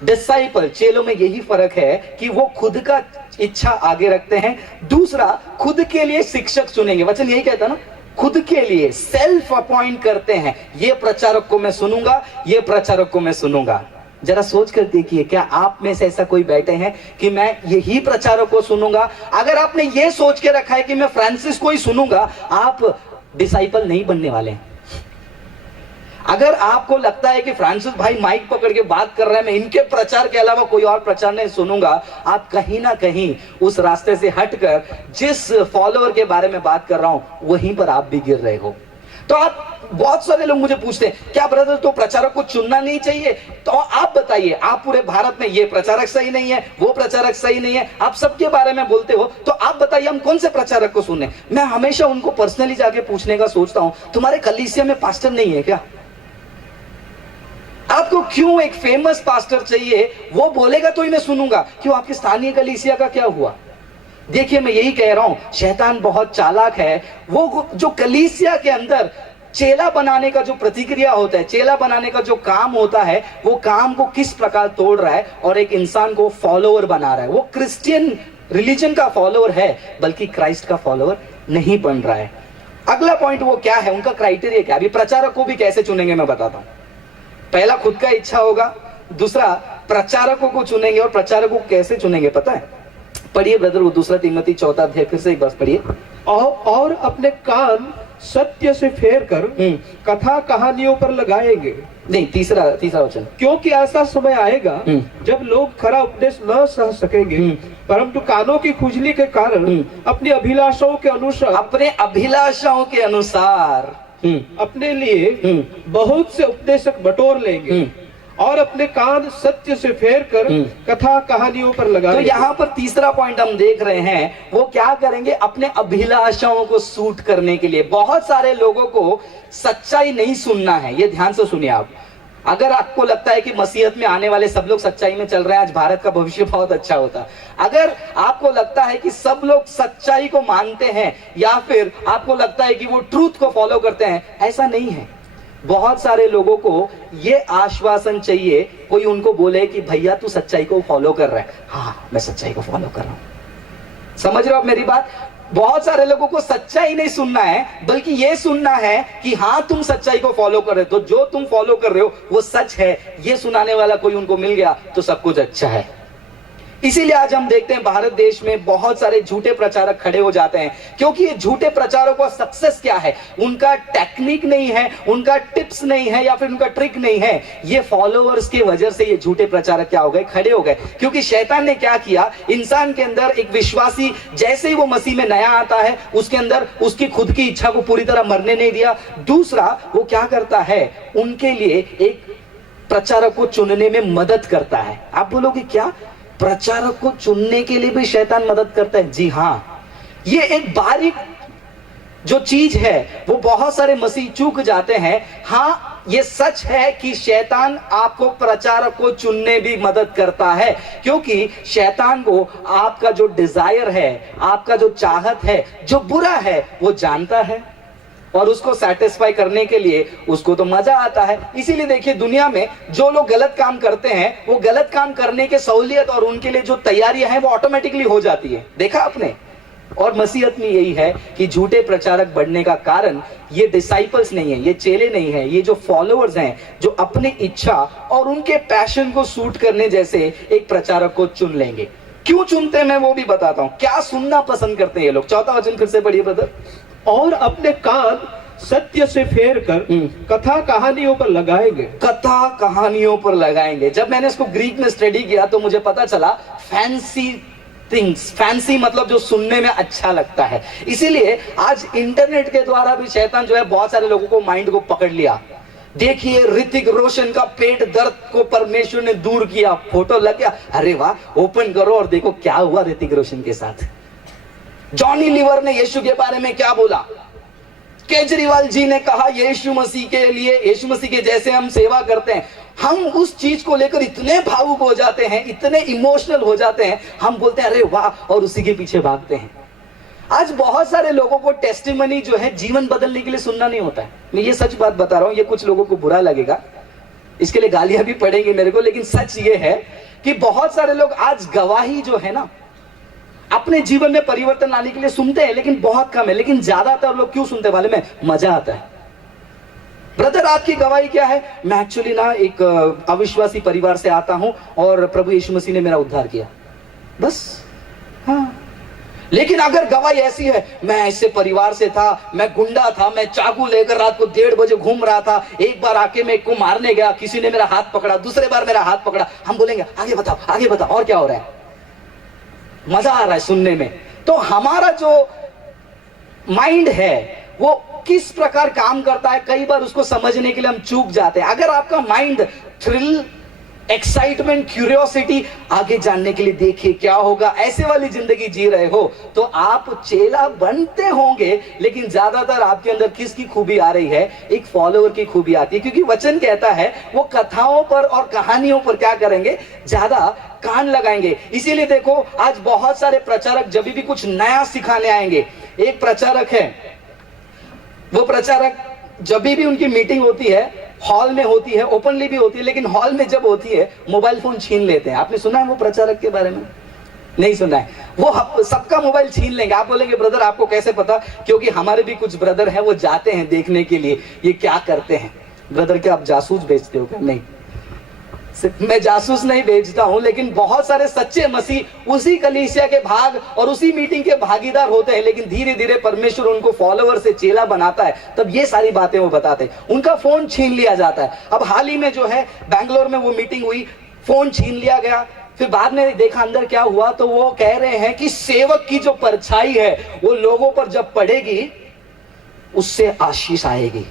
डिसाइपल, चेलों में यही फर्क है कि वो खुद का इच्छा आगे रखते हैं। दूसरा, खुद के लिए शिक्षक चुनेंगे। वचन यही कहता है ना, खुद के लिए सेल्फ अपॉइंट करते हैं। ये प्रचारक को मैं सुनूंगा, ये प्रचारक को मैं सुनूंगा। जरा सोच कर देखिए, क्या आप में से ऐसा कोई बैठे हैं कि मैं यही प्रचारक को सुनूंगा। अगर आपने ये सोच के रखा है कि मैं फ्रांसिस को ही सुनूंगा, आप डिसाइपल नहीं बनने वाले हैं। अगर आपको लगता है कि फ्रांसिस भाई माइक पकड़ के बात कर रहे हैं, मैं इनके प्रचार के अलावा कोई और प्रचार नहीं सुनूंगा, आप कहीं ना कहीं उस रास्ते से हटकर जिस फॉलोअर के बारे में बात कर रहा हूं वहीं पर आप भी गिर रहे हो। तो आप, बहुत सारे लोग मुझे पूछते हैं, क्या ब्रदर तो प्रचारक को चुनना नहीं चाहिए? तो आप बताइए, आप पूरे भारत में ये प्रचारक सही नहीं है, वो प्रचारक सही नहीं है, आप सबके बारे में बोलते हो, तो आप बताइए हम कौन से प्रचारक को सुने? मैं हमेशा उनको पर्सनली जाके पूछने का सोचता हूं, तुम्हारे कलीसिया में पास्टर नहीं है क्या? आपको क्यों एक फेमस पास्टर चाहिए? वो बोलेगा तो ही मैं सुनूंगा। क्यों, आपके स्थानीय कलीसिया का क्या हुआ? देखिए, मैं यही कह रहा हूं, शैतान बहुत चालाक है। वो जो कलीसिया के अंदर चेला बनाने का जो प्रतिक्रिया होता है, चेला बनाने का जो काम होता है, वो काम को किस प्रकार तोड़ रहा है और एक इंसान को फॉलोअर बना रहा है। वो क्रिश्चियन रिलीजन का फॉलोअर है, बल्कि क्राइस्ट का फॉलोअर नहीं बन रहा है। अगला पॉइंट वो क्या है, उनका क्राइटेरिया क्या है। अभी प्रचारक को भी कैसे चुनेंगे मैं बताता हूं। पहला खुद का इच्छा होगा, दूसरा प्रचारकों को चुनेंगे। और प्रचारकों को कैसे चुनेंगे पता है? पढ़िए ब्रदर, वो 2 तीमोथी 4 अध्याय फिर से एक बार पढ़िए। और अपने कान सत्य से फेर कर कथा कहानियों पर लगाएंगे। नहीं, तीसरा वचन, क्योंकि ऐसा समय आएगा जब लोग खरा उपदेश न सह सकेंगे, परंतु कानों की खुजली के कारण अपनी अभिलाषाओं के अनुसार अपने लिए बहुत से उपदेशक बटोर लेंगे और अपने कान सत्य से फेर कर कथा कहानियों पर लगाएंगे। तो यहाँ पर तीसरा पॉइंट हम देख रहे हैं, वो क्या करेंगे? अपने अभिलाषाओं को सूट करने के लिए। बहुत सारे लोगों को सच्चाई नहीं सुनना है, ये ध्यान से सुनिए आप। अगर आपको लगता है कि मसीहत में आने वाले सब लोग सच्चाई में चल रहे हैं, आज भारत का भविष्य बहुत अच्छा होता। अगर आपको लगता है कि सब लोग सच्चाई को मानते हैं, या फिर आपको लगता है कि वो ट्रूथ को फॉलो करते हैं, ऐसा नहीं है। बहुत सारे लोगों को ये आश्वासन चाहिए, कोई उनको बोले कि भैया तू सच्चाई को फॉलो कर रहा है। हाँ, मैं सच्चाई को फॉलो कर रहा हूं। समझ रहे हो आप मेरी बात? बहुत सारे लोगों को सच्चाई नहीं सुनना है, बल्कि ये सुनना है कि हाँ तुम सच्चाई को फॉलो कर रहे हो, तो जो तुम फॉलो कर रहे हो वो सच है। ये सुनाने वाला कोई उनको मिल गया तो सब कुछ अच्छा है। इसीलिए आज हम देखते हैं भारत देश में बहुत सारे झूठे प्रचारक खड़े हो जाते हैं, क्योंकि ये झूठे प्रचारकों का सक्सेस क्या है? उनका टेक्निक नहीं है, उनका टिप्स नहीं है, या फिर उनका ट्रिक नहीं है। ये फॉलोअर्स की वजह से ये झूठे प्रचारक क्या हो गए? खड़े हो गए। क्योंकि शैतान ने क्या किया? इंसान के अंदर एक विश्वासी, जैसे ही वो मसीह में नया आता है, उसके अंदर उसकी खुद की इच्छा को पूरी तरह मरने नहीं दिया। दूसरा, वो क्या करता है? उनके लिए एक प्रचारक को चुनने में मदद करता है। आप बोलोगे क्या प्रचारक को चुनने के लिए भी शैतान मदद करता है? जी हाँ, ये एक बारीक जो चीज है वो बहुत सारे मसीह चूक जाते हैं। हाँ, ये सच है कि शैतान आपको प्रचारक को चुनने भी मदद करता है, क्योंकि शैतान को आपका जो डिजायर है, आपका जो चाहत है, जो बुरा है, वो जानता है, और उसको सेटिस्फाई करने के लिए उसको तो मजा आता है। इसीलिए देखिए, दुनिया में जो लोग गलत काम करते हैं, वो गलत काम करने के सहूलियत और उनके लिए जो तैयारियां हैं वो ऑटोमेटिकली हो जाती है। देखा आपने? और मसीहत में यही है कि झूठे प्रचारक बढ़ने का कारण ये डिसाइपल्स नहीं है, ये चेले नहीं है, ये जो फॉलोअर्स हैं, जो अपनी इच्छा और उनके पैशन को सूट करने जैसे एक प्रचारक को चुन लेंगे। क्यों चुनते हैं मैं वो भी बताता हूं। क्या सुनना पसंद करते हैं ये लोग? 4 वचन फिर से पढ़िए ब्रदर। और अपने कान सत्य से फेर कर कथा कहानियों पर लगाएंगे। कथा कहानियों पर लगाएंगे। जब मैंने इसको ग्रीक में स्टडी किया तो मुझे पता चला फैंसी थिंग्स, फैंसी मतलब जो सुनने में अच्छा लगता है। इसीलिए आज इंटरनेट के द्वारा भी शैतान जो है बहुत सारे लोगों को माइंड को पकड़ लिया। देखिए, ऋतिक रोशन का पेट दर्द को परमेश्वर ने दूर किया, फोटो लग गया, अरे वाह, ओपन करो और देखो क्या हुआ ऋतिक रोशन के साथ। जॉनी लीवर ने यीशु के बारे में क्या बोला? केजरीवाल जी ने कहा यीशु मसीह के लिए, यीशु मसीह के जैसे हम सेवा करते हैं। हम उस चीज को लेकर इतने भावुक हो जाते हैं, इतने इमोशनल हो जाते हैं, हम बोलते हैं अरे वाह, और उसी के पीछे भागते हैं। आज बहुत सारे लोगों को टेस्टिमनी जो है जीवन बदलने के लिए सुनना नहीं होता है। मैं ये सच बात बता रहा हूं, ये कुछ लोगों को बुरा लगेगा, इसके लिए गालियां भी पड़ेंगी मेरे को, लेकिन सच ये है कि बहुत सारे लोग आज गवाही जो है ना, अपने जीवन में परिवर्तन लाने के लिए सुनते हैं, लेकिन बहुत कम है। लेकिन ज्यादातर लोग क्यों सुनते वाले में? मजा आता है। ब्रदर, आपकी गवाही क्या है? मैं एक्चुअली ना एक अविश्वासी परिवार से आता हूं और प्रभु यीशु मसीह ने मेरा उद्धार किया, बस। हाँ, लेकिन अगर गवाही ऐसी है, मैं ऐसे परिवार से था, मैं गुंडा था, मैं चाकू लेकर रात को 1:30 बजे घूम रहा था, एक बार आके मैं को मारने गया, किसी ने मेरा हाथ पकड़ा, दूसरे बार मेरा हाथ पकड़ा, हम बोलेंगे आगे बताओ, आगे बताओ, और क्या हो रहा है? मजा आ रहा है सुनने में। तो हमारा जो माइंड है वो किस प्रकार काम करता है, कई बार उसको समझने के लिए हम चूक जाते हैं। अगर आपका माइंड थ्रिल, एक्साइटमेंट, क्यूरियोसिटी, आगे जानने के लिए देखिए क्या होगा, ऐसे वाली जिंदगी जी रहे हो, तो आप चेला बनते होंगे, लेकिन ज्यादातर आपके अंदर किसकी खूबी आ रही है? एक फॉलोअर की खूबी आती है। क्योंकि वचन कहता है वो कथाओं पर और कहानियों पर क्या करेंगे? ज्यादा कान लगाएंगे। इसीलिए देखो, आज बहुत सारे प्रचारक जब भी कुछ नया सिखाने आएंगे, एक प्रचारक है, वो प्रचारक जब भी उनकी मीटिंग होती है हॉल में होती है, ओपनली भी होती है, लेकिन हॉल में जब होती है मोबाइल फोन छीन लेते हैं। आपने सुना है वो प्रचारक के बारे में? नहीं सुना है। वो सबका मोबाइल छीन लेंगे। आप बोलेंगे ब्रदर आपको कैसे पता? क्योंकि हमारे भी कुछ ब्रदर हैं, वो जाते हैं देखने के लिए ये क्या करते हैं। ब्रदर क्या आप जासूस बेचते हो क्या? नहीं, मैं जासूस नहीं बेचता हूं, लेकिन बहुत सारे सच्चे मसीह उसी कलीसिया के भाग और उसी मीटिंग के भागीदार होते हैं, लेकिन धीरे धीरे परमेश्वर उनको फॉलोवर से चेला बनाता है, तब ये सारी बातें वो बताते हैं। उनका फोन छीन लिया जाता है। अब हाल ही में जो है बैंगलोर में वो मीटिंग हुई, फोन छीन लिया गया। फिर बाद में देखा अंदर क्या हुआ, तो वो कह रहे हैं कि सेवक की जो परछाई है वो लोगों पर जब पड़ेगी उससे आशीष आएगी।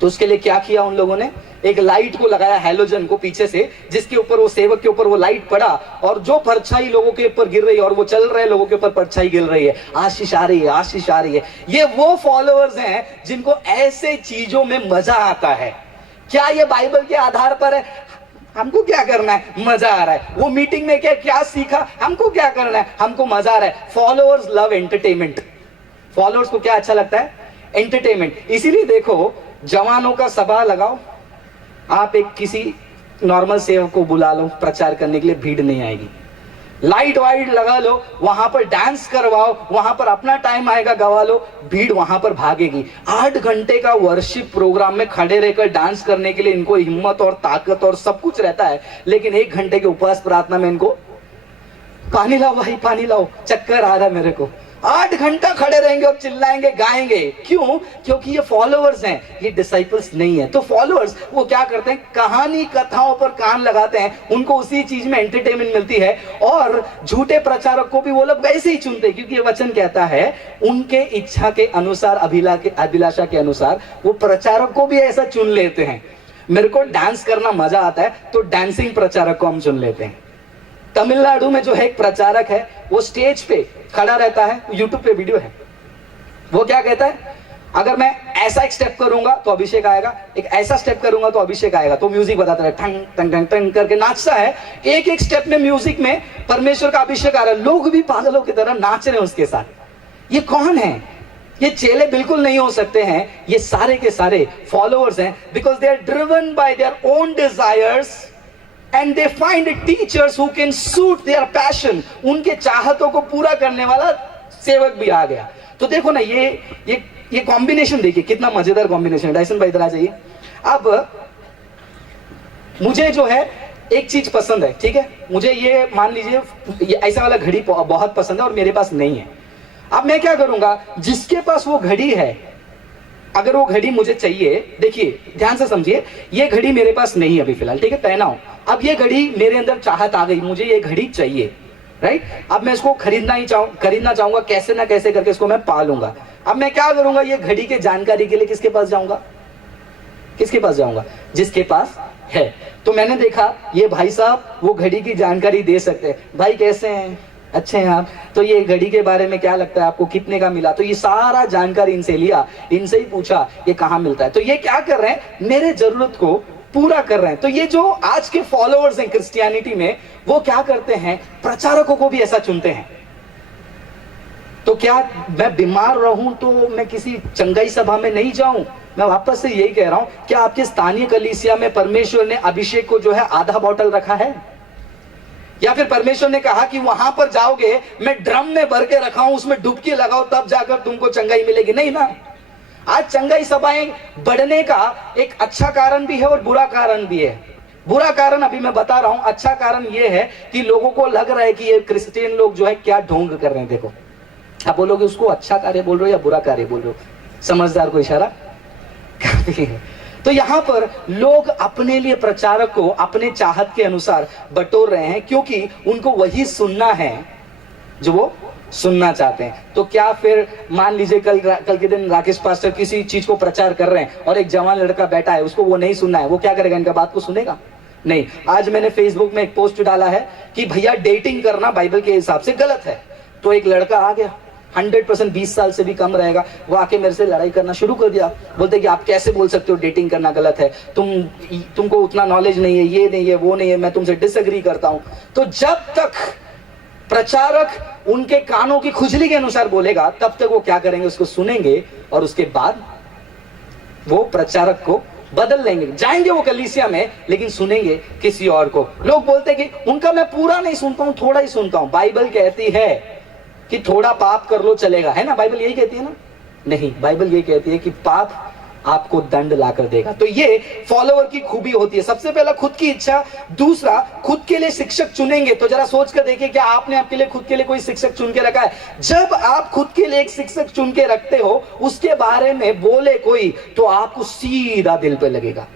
तो उसके लिए क्या किया उन लोगों ने? एक लाइट को लगाया, हैलोजन को पीछे से, जिसके ऊपर वो सेवक के ऊपर वो लाइट पड़ा और जो परछाई लोगों के ऊपर गिर रही है और वो चल रहे लोगों के ऊपर परछाई गिर रही है, आशीष आ रही है, आशीष आ रही है। ये वो फॉलोअर्स हैं जिनको ऐसे चीजों में मजा आता है। क्या ये बाइबल के आधार पर है? हमको क्या करना है, मजा आ रहा है। वो मीटिंग में क्या सीखा, हमको क्या करना है, हमको मजा आ रहा है। Followers love entertainment. फॉलोअर्स को क्या अच्छा लगता है? एंटरटेनमेंट। इसीलिए देखो, जवानों का सभा लगाओ, आप एक किसी नॉर्मल सेवक को बुला लो प्रचार करने के लिए, भीड़ नहीं आएगी। लाइट वाइट लगा लो, वहां पर डांस करवाओ, वहां पर अपना टाइम आएगा गवा लो, भीड़ वहां पर भागेगी। 8 घंटे का वर्शिप प्रोग्राम में खड़े रहकर डांस करने के लिए इनको हिम्मत और ताकत और सब कुछ रहता है, लेकिन 1 घंटे के उपवास प्रार्थना में इनको पानी लाओ भाई पानी लाओ, चक्कर आ रहा है मेरे को। 8 घंटा खड़े रहेंगे और चिल्लाएंगे गाएंगे। क्यों? क्योंकि ये फॉलोअर्स हैं, ये डिसाइपल्स नहीं है। तो फॉलोअर्स वो क्या करते हैं, कहानी कथाओं पर कान लगाते हैं, उनको उसी चीज में एंटरटेनमेंट मिलती है। और झूठे प्रचारक को भी वो लोग वैसे ही चुनते हैं, क्योंकि ये वचन कहता है उनके इच्छा के अनुसार, अभिलाषा के अनुसार वो प्रचारक को भी ऐसा चुन लेते हैं। मेरे को डांस करना मजा आता है तो डांसिंग प्रचारक को हम चुन लेते हैं। तमिलनाडु में जो है एक प्रचारक है, वो स्टेज पे खड़ा रहता है, यूट्यूब पे वीडियो है। वो क्या कहता है, अगर मैं ऐसा एक स्टेप करूंगा तो अभिषेक आएगा, एक ऐसा स्टेप करूंगा तो अभिषेक आएगा। तो म्यूजिक बताता है, टंग टंग टंग टंग करके नाचता है। एक एक स्टेप में म्यूजिक में परमेश्वर का अभिषेक आ रहा है, लोग भी पागलों की तरह नाच रहे हैं उसके साथ। ये कौन है? ये चेले बिल्कुल नहीं हो सकते हैं, ये सारे के सारे फॉलोअर्स हैं, because they are driven by their own desires and they find teachers who can suit their passion। उनके चाहतों को पूरा करने वाला सेवक भी आ गया। तो देखो ना, ये कॉम्बिनेशन देखिए कितना मजेदार कॉम्बिनेशन है। डायसन भाई इधर आ जाइए। अब मुझे जो है एक चीज पसंद है, ठीक है, मुझे ये मान लीजिए ये ऐसा वाला घड़ी बहुत पसंद है और मेरे पास नहीं है। अब मैं क्या करूंगा, जिसके पास वो घड़ी है, अगर वो घड़ी मुझे चाहिए, देखिए ध्यान से समझिए, ये घड़ी मेरे पास नहीं है अभी फिलहाल, ठीक है, पहना हूं। अब ये घड़ी मेरे अंदर चाहत आ गई, मुझे ये घड़ी चाहिए, राइट। अब मैं इसको खरीदना चाहूंगा, कैसे ना कैसे करके इसको मैं पालूंगा। अब मैं क्या करूंगा, ये घड़ी के जानकारी के लिए किसके पास जाऊंगा? किसके पास जाऊंगा? जिसके पास है। तो मैंने देखा ये भाई साहब वो घड़ी की जानकारी दे सकते हैं। भाई कैसे हैं? अच्छे हैं आप? तो ये घड़ी के बारे में क्या लगता है आपको, कितने का मिला? तो ये सारा जानकारी इनसे लिया, इनसे ही पूछा ये कहाँ मिलता है। तो ये क्या कर रहे हैं, मेरे जरूरत को पूरा कर रहे हैं। तो ये जो आज के फॉलोअर्स हैं क्रिश्चियनिटी में, वो क्या करते हैं, प्रचारकों को भी ऐसा चुनते हैं। तो क्या मैं बीमार रहूं तो मैं किसी चंगाई सभा में नहीं जाऊं? मैं वापस से यही कह रहा हूं, क्या आपके स्थानीय कलीसिया में परमेश्वर ने अभिषेक को जो है आधा बोतल रखा है? या फिर परमेश्वर ने कहा कि वहां पर जाओगे, मैं ड्रम में भर के रखा हूं, उसमें डुबकी लगाओ तब जाकर तुमको चंगाई मिलेगी? नहीं ना। आज चंगाई सभाएं बढ़ने का एक अच्छा कारण भी है और बुरा कारण भी है। बुरा कारण अभी मैं बता रहा हूं, अच्छा कारण यह है कि लोगों को लग रहा है कि ये क्रिश्चियन लोग जो है क्या ढोंग कर रहे हैं। देखो, आप बोलोगे उसको अच्छा कार्य बोल रहे हो या बुरा कार्य बोल रहे हो? समझदार को इशारा काफी है। तो यहां पर लोग अपने लिए प्रचारक को अपने चाहत के अनुसार बटोर रहे हैं, क्योंकि उनको वही सुनना है जो वो सुनना चाहते हैं। तो क्या फिर मान लीजिए कल के दिन राकेश पास्टर किसी चीज को प्रचार कर रहे हैं और एक जवान लड़का बैठा है, उसको वो नहीं सुनना है, वो क्या करेगा, इनका बात को सुनेगा? नहीं। आज मैंने फेसबुक में एक पोस्ट डाला है कि भैया डेटिंग करना बाइबल के हिसाब से गलत है। तो एक लड़का आ गया, 100% 20 साल से भी कम रहेगा, वो आके मेरे से लड़ाई करना शुरू कर दिया। बोलते कि आप कैसे बोल सकते हो डेटिंग करना गलत है, तुमको उतना नॉलेज नहीं है, ये नहीं है, वो नहीं है, मैं तुमसे डिसएग्री करता हूं। तो जब तक प्रचारक उनके कानों की खुजली के अनुसार बोलेगा, तब तक वो क्या करेंगे, उसको सुनेंगे और उसके बाद वो प्रचारक को बदल लेंगे, जाएंगे वो कलीसिया में, लेकिन सुनेंगे किसी और को। लोग बोलते हैं कि उनका मैं पूरा नहीं सुनता हूं, थोड़ा ही सुनता हूं। बाइबल कहती है कि थोड़ा पाप कर लो चलेगा, है ना? बाइबल यही कहती है ना? नहीं, बाइबल ये कहती है कि पाप आपको दंड लाकर देगा। तो ये फॉलोवर की खूबी होती है। सबसे पहला खुद की इच्छा, दूसरा खुद के लिए शिक्षक चुनेंगे। तो जरा सोच कर देखिए, क्या आपने आपके लिए खुद के लिए कोई शिक्षक चुन के रखा है? जब आप खुद के लिए एक शिक्षक चुन के रखते हो, उसके बारे में बोले कोई तो आपको सीधा दिल पे लगेगा।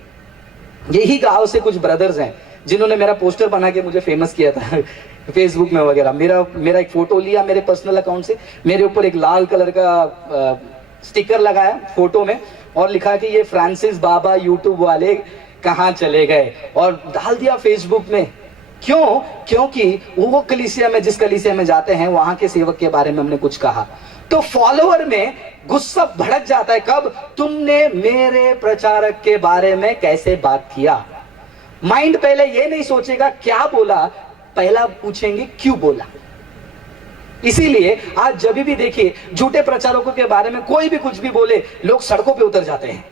यही गांव से कुछ ब्रदर्स हैं जिन्होंने मेरा पोस्टर बना के मुझे फेमस किया था फेसबुक में वगैरह। मेरा एक फोटो लिया मेरे पर्सनल अकाउंट से, मेरे ऊपर एक लाल कलर का स्टिकर लगाया फोटो में और लिखा कि ये फ्रांसिस बाबा यूट्यूब वाले कहां चले गए, और डाल दिया फेसबुक में। क्यों? क्योंकि वो कलीसिया में, जिस कलीसिया में जाते हैं, वहां के सेवक के बारे में हमने कुछ कहा तो फॉलोअर में गुस्सा भड़क जाता है। कब? तुमने मेरे प्रचारक के बारे में कैसे बात किया। माइंड पहले ये नहीं सोचेगा क्या बोला, पहला पूछेंगे क्यों बोला। इसीलिए आज जब भी देखिए झूठे प्रचारकों के बारे में कोई भी कुछ भी बोले, लोग सड़कों पे उतर जाते हैं,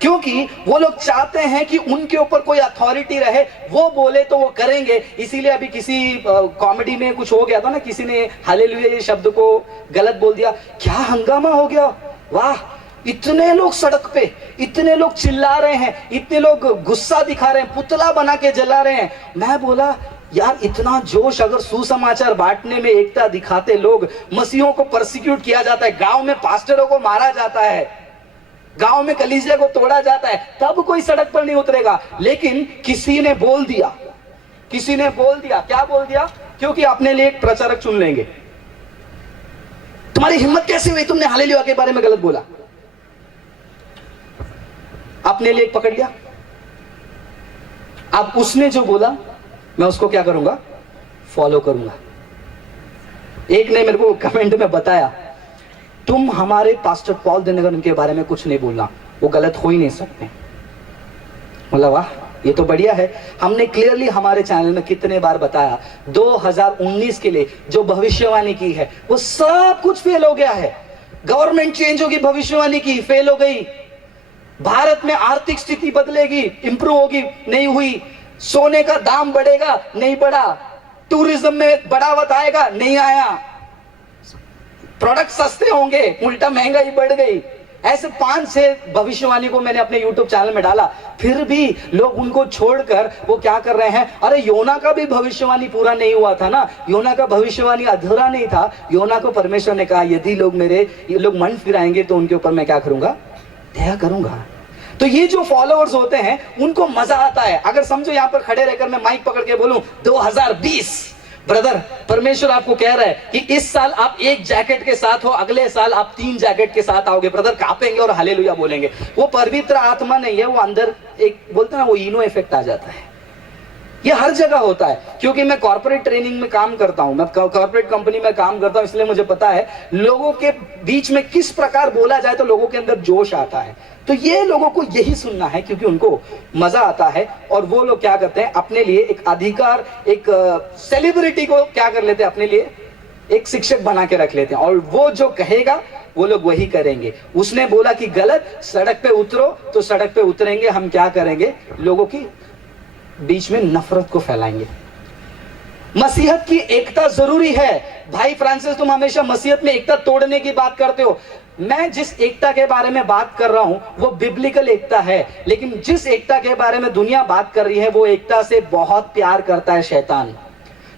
क्योंकि वो लोग चाहते हैं कि उनके ऊपर कोई अथॉरिटी रहे, वो बोले तो वो करेंगे। इसीलिए अभी किसी कॉमेडी में कुछ हो गया था ना, किसी ने हालेलुया शब्द को गलत बोल दिया, क्या हंगामा हो गया। वाह, इतने लोग सड़क पे, इतने लोग चिल्ला रहे हैं, इतने लोग गुस्सा दिखा रहे हैं, पुतला बना के जला रहे हैं। मैं बोला यार, इतना जोश अगर सुसमाचार बांटने में एकता दिखाते लोग, मसीहों को परसिक्यूट किया जाता है, गांव में पास्टरों को मारा जाता है, गांव में कलीसिया को तोड़ा जाता है, तब कोई सड़क पर नहीं उतरेगा। लेकिन किसी ने बोल दिया, किसी ने बोल दिया। क्या बोल दिया? क्योंकि अपने लिए एक प्रचारक चुन लेंगे। तुम्हारी हिम्मत कैसे हुई, तुमने हालेलुया के बारे में गलत बोला। अपने लिए एक पकड़ लिया। अब उसने जो बोला मैं उसको क्या करूंगा? फॉलो करूंगा। एक ने मेरे को कमेंट में बताया, तुम हमारे पास्टर पॉल दिनकर के बारे में कुछ नहीं बोलना, वो गलत हो ही नहीं सकते। बोला वाह, ये तो बढ़िया है। हमने क्लियरली हमारे चैनल में कितने बार बताया, 2019 के लिए जो भविष्यवाणी की है वो सब कुछ फेल हो गया है। गवर्नमेंट चेंज होगी, भविष्यवाणी की, फेल हो गई। भारत में आर्थिक स्थिति बदलेगी, इंप्रूव होगी, नहीं हुई। सोने का दाम बढ़ेगा, नहीं बढ़ा। टूरिज्म में बढ़ावा आएगा, नहीं आया। प्रोडक्ट सस्ते होंगे, उल्टा महंगाई बढ़ गई। ऐसे 5-6 भविष्यवाणी को मैंने अपने YouTube चैनल में डाला, फिर भी लोग उनको छोड़कर वो क्या कर रहे हैं, अरे योना का भी भविष्यवाणी पूरा नहीं हुआ था ना, योना का भविष्यवाणी अधूरा नहीं था। योना को परमेश्वर ने कहा यदि लोग मन फिराएंगे तो उनके ऊपर मैं क्या करूंगा? दया करूंगा। तो ये जो फॉलोअर्स होते हैं उनको मजा आता है। अगर समझो यहां पर खड़े रहकर मैं माइक पकड़ के बोलूं 2020, ब्रदर परमेश्वर आपको कह रहा है कि इस साल आप एक जैकेट के साथ हो, अगले साल आप 3 जैकेट के साथ आओगे। ब्रदर कांपेंगे और हालेलुया बोलेंगे। वो पवित्र आत्मा नहीं है, वो अंदर एक बोलते ना, वो इनो इफेक्ट आ जाता है। ये हर जगह होता है, क्योंकि मैं कॉर्पोरेट ट्रेनिंग में काम करता हूं, मैं कॉर्पोरेट कंपनी में काम करता हूं, इसलिए मुझे पता है लोगों के बीच में किस प्रकार बोला जाए तो लोगों के अंदर जोश आता है। तो ये लोगों को यही सुनना है, क्योंकि उनको मजा आता है। और वो लोग क्या करते हैं, अपने लिए एक अधिकार, एक सेलिब्रिटी को क्या कर लेते हैं, अपने लिए एक शिक्षक बना के रख लेते हैं, और वो जो कहेगा वो लोग वही करेंगे। उसने बोला कि गलत, सड़क पे उतरो, तो सड़क पे उतरेंगे। हम क्या करेंगे? लोगों की बीच में नफरत को फैलाएंगे। मसीहत की एकता जरूरी है। भाई फ्रांसिस, तुम हमेशा मसीहत में एकता तोड़ने की बात करते हो। मैं जिस एकता के बारे में बात कर रहा हूं वो बिब्लिकल एकता है, लेकिन जिस एकता के बारे में दुनिया बात कर रही है वो एकता से बहुत प्यार करता है शैतान।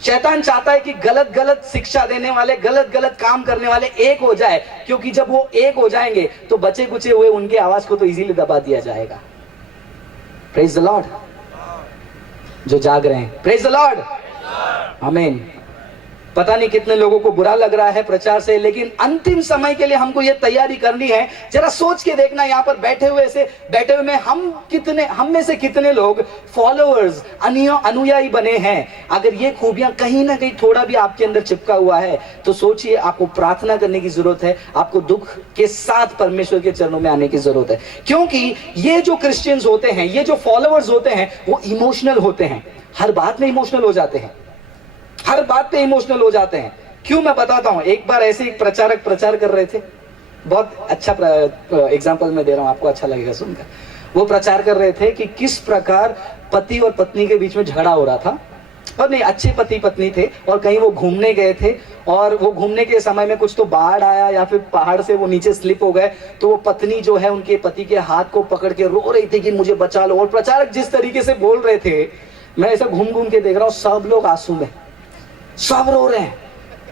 शैतान चाहता है कि गलत गलत शिक्षा देने वाले, गलत गलत काम करने वाले एक हो जाए, क्योंकि जब वो एक हो जाएंगे तो बचे कुचे हुए उनके आवाज को तो इजीली दबा दिया जाएगा। Praise the Lord. जो जाग रहे हैं, प्रेज द लॉर्ड, आमीन। पता नहीं कितने लोगों को बुरा लग रहा है प्रचार से, लेकिन अंतिम समय के लिए हमको ये तैयारी करनी है। जरा सोच के देखना, यहाँ पर बैठे हुए में हम में से कितने लोग फॉलोअर्स, अनुयायी बने हैं। अगर ये खूबियां कहीं ना कहीं थोड़ा भी आपके अंदर चिपका हुआ है तो सोचिए, आपको प्रार्थना करने की जरूरत है, आपको दुख के साथ परमेश्वर के चरणों में आने की जरूरत है। क्योंकि ये जो क्रिश्चियंस होते हैं, ये जो फॉलोअर्स होते हैं, वो इमोशनल होते हैं। हर बात में इमोशनल हो जाते हैं, हर बात पे इमोशनल हो जाते हैं। क्यों, मैं बताता हूं। एक बार ऐसे एक प्रचारक प्रचार कर रहे थे, बहुत अच्छा एग्जाम्पल मैं दे रहा हूँ, आपको अच्छा लगेगा सुनकर। वो प्रचार कर रहे थे कि किस प्रकार पति और पत्नी के बीच में झगड़ा हो रहा था, और नहीं, अच्छे पति पत्नी थे और कहीं वो घूमने गए थे, और वो घूमने के समय में कुछ तो बाढ़ आया या फिर पहाड़ से वो नीचे स्लिप हो गए, तो वो पत्नी जो है उनके पति के हाथ को पकड़ के रो रही थी कि मुझे बचा लो। और प्रचारक जिस तरीके से बोल रहे थे, मैं ऐसा घूम घूम के देख रहा हूँ, सब लोग आंसू में, सब रो रहे हैं।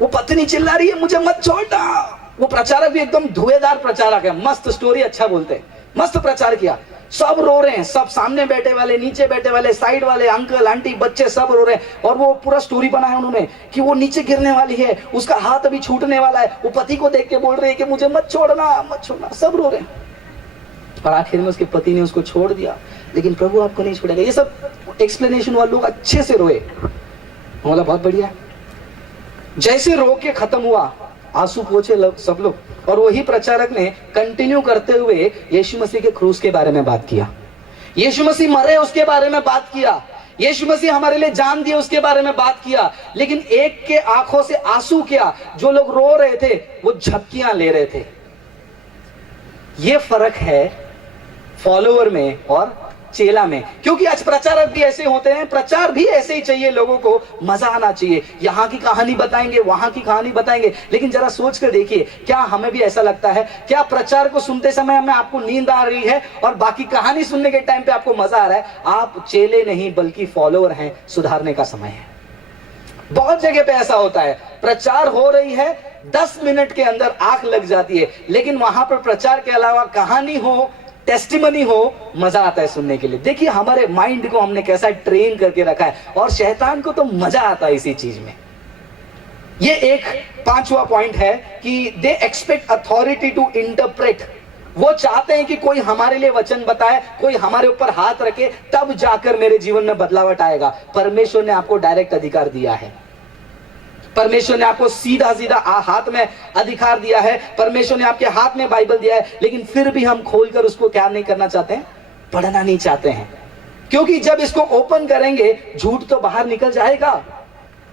वो पत्नी चिल्ला रही है मुझे मत छोड़ना। वो प्रचारक भी एकदम धुएंधार प्रचारक है, मस्त स्टोरी अच्छा बोलते हैं, मस्त प्रचार किया। सब रो रहे हैं, सब सामने बैठे वाले, नीचे बैठे वाले, साइड वाले, अंकल आंटी बच्चे सब रो रहे हैं। और वो पूरा स्टोरी बनाया उन्होंने कि वो नीचे गिरने वाली है, उसका हाथ अभी छूटने वाला है, वो पति को देख के बोल रही है कि मुझे मत छोड़ना मत छोड़ना। सब रो रहे हैं और आखिर में उसके पति ने उसको छोड़ दिया, लेकिन प्रभु आपको नहीं छोड़ेगा। ये सब एक्सप्लेनेशन वाले लोग अच्छे से रोए, बोला बहुत बढ़िया। जैसे रो के खत्म हुआ, आंसू पोछे सब लोग, और वही प्रचारक ने कंटिन्यू करते हुए यीशु मसीह के क्रूस के बारे में बात किया, यीशु मसीह मरे उसके बारे में बात किया, यीशु मसीह हमारे लिए जान दिए उसके बारे में बात किया। लेकिन एक के आंखों से आंसू क्या, जो लोग रो रहे थे वो झपकियां ले रहे थे। ये फर्क है फॉलोअर में और चेला में, क्योंकि आज प्रचारक भी ऐसे होते हैं, प्रचार भी ऐसे ही चाहिए, लोगों को मजा आना चाहिए, यहाँ की कहानी बताएंगे, वहां की कहानी बताएंगे। लेकिन जरा सोच कर देखिए, क्या हमें भी ऐसा लगता है, क्या प्रचार को सुनते समय हमें आपको नींद आ रही है और बाकी कहानी सुनने के टाइम पे आपको मजा आ रहा है? आप चेले नहीं बल्कि फॉलोअर हैं, सुधारने का समय है। बहुत जगह पे ऐसा होता है, प्रचार हो रही है, 10 मिनट के अंदर आंख लग जाती है, लेकिन वहां पर प्रचार के अलावा कहानी हो, टेस्टिमनी हो, मजा आता है सुनने के लिए। देखिए हमारे माइंड को हमने कैसा ट्रेन करके रखा है, और शैतान को तो मजा आता है इसी चीज में। ये एक 5वां पॉइंट है कि they expect authority to interpret. वो चाहते हैं कि कोई हमारे लिए वचन बताए, कोई हमारे ऊपर हाथ रखे, तब जाकर मेरे जीवन में बदलावट आएगा। परमेश्वर ने आपको डायरेक्ट अधिकार दिया है, परमेश्वर ने आपको सीधा सीधा हाथ में अधिकार दिया है, परमेश्वर ने आपके हाथ में बाइबल दिया है, लेकिन फिर भी हम खोलकर उसको क्या नहीं करना चाहते हैं, पढ़ना नहीं चाहते हैं। क्योंकि जब इसको ओपन करेंगे, झूठ तो बाहर निकल जाएगा,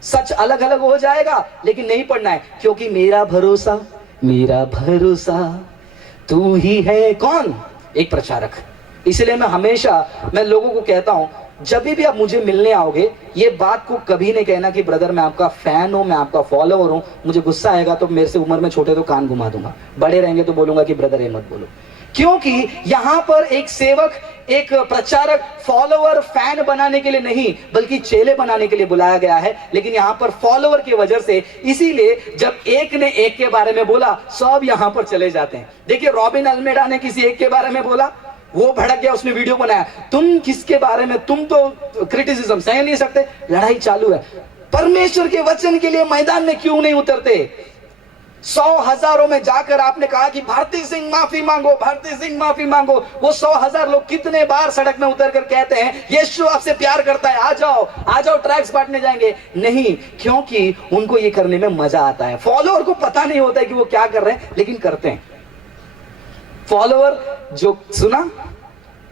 सच अलग अलग हो जाएगा, लेकिन नहीं पढ़ना है। क्योंकि मेरा भरोसा तू ही है। कौन? एक प्रचारक। इसलिए मैं लोगों को कहता हूं, जब भी आप मुझे मिलने आओगे, ये बात को कभी नहीं कहना कि ब्रदर मैं आपका फैन हूं, मैं आपका फॉलोअर हूं, मुझे गुस्सा आएगा तो मेरे से उम्र में छोटे तो कान घुमा दूंगा, बड़े रहेंगे तो बोलूंगा कि ब्रदर ये मत बोलो। क्योंकि यहां पर एक सेवक, एक प्रचारक फॉलोअर फैन बनाने के लिए नहीं बल्कि चेले बनाने के लिए बुलाया गया है। लेकिन यहां पर फॉलोअर की वजह से, इसीलिए जब एक ने एक के बारे में बोला, सब यहां पर चले जाते हैं। देखिए रॉबिन अल्मेडा ने किसी एक के बारे में बोला, वो भड़क गया, उसने वीडियो बनाया, तुम किसके बारे में, तुम तो क्रिटिसिज्म सह नहीं सकते, लड़ाई चालू है। परमेश्वर के वचन के लिए मैदान में क्यों नहीं उतरते? 100 हजारों में जाकर आपने कहा कि भारती सिंह माफी मांगो, भारती सिंह माफी मांगो, वो 100,000 लोग कितने बार सड़क में उतर कर कहते हैं यीशु आपसे प्यार करता है, आ जाओ ट्रैक्स बांटने जाएंगे? नहीं, क्योंकि उनको ये करने में मजा आता है। फॉलोअर को पता नहीं होता है कि वो क्या कर रहे हैं, लेकिन करते हैं। फॉलोअर जो सुना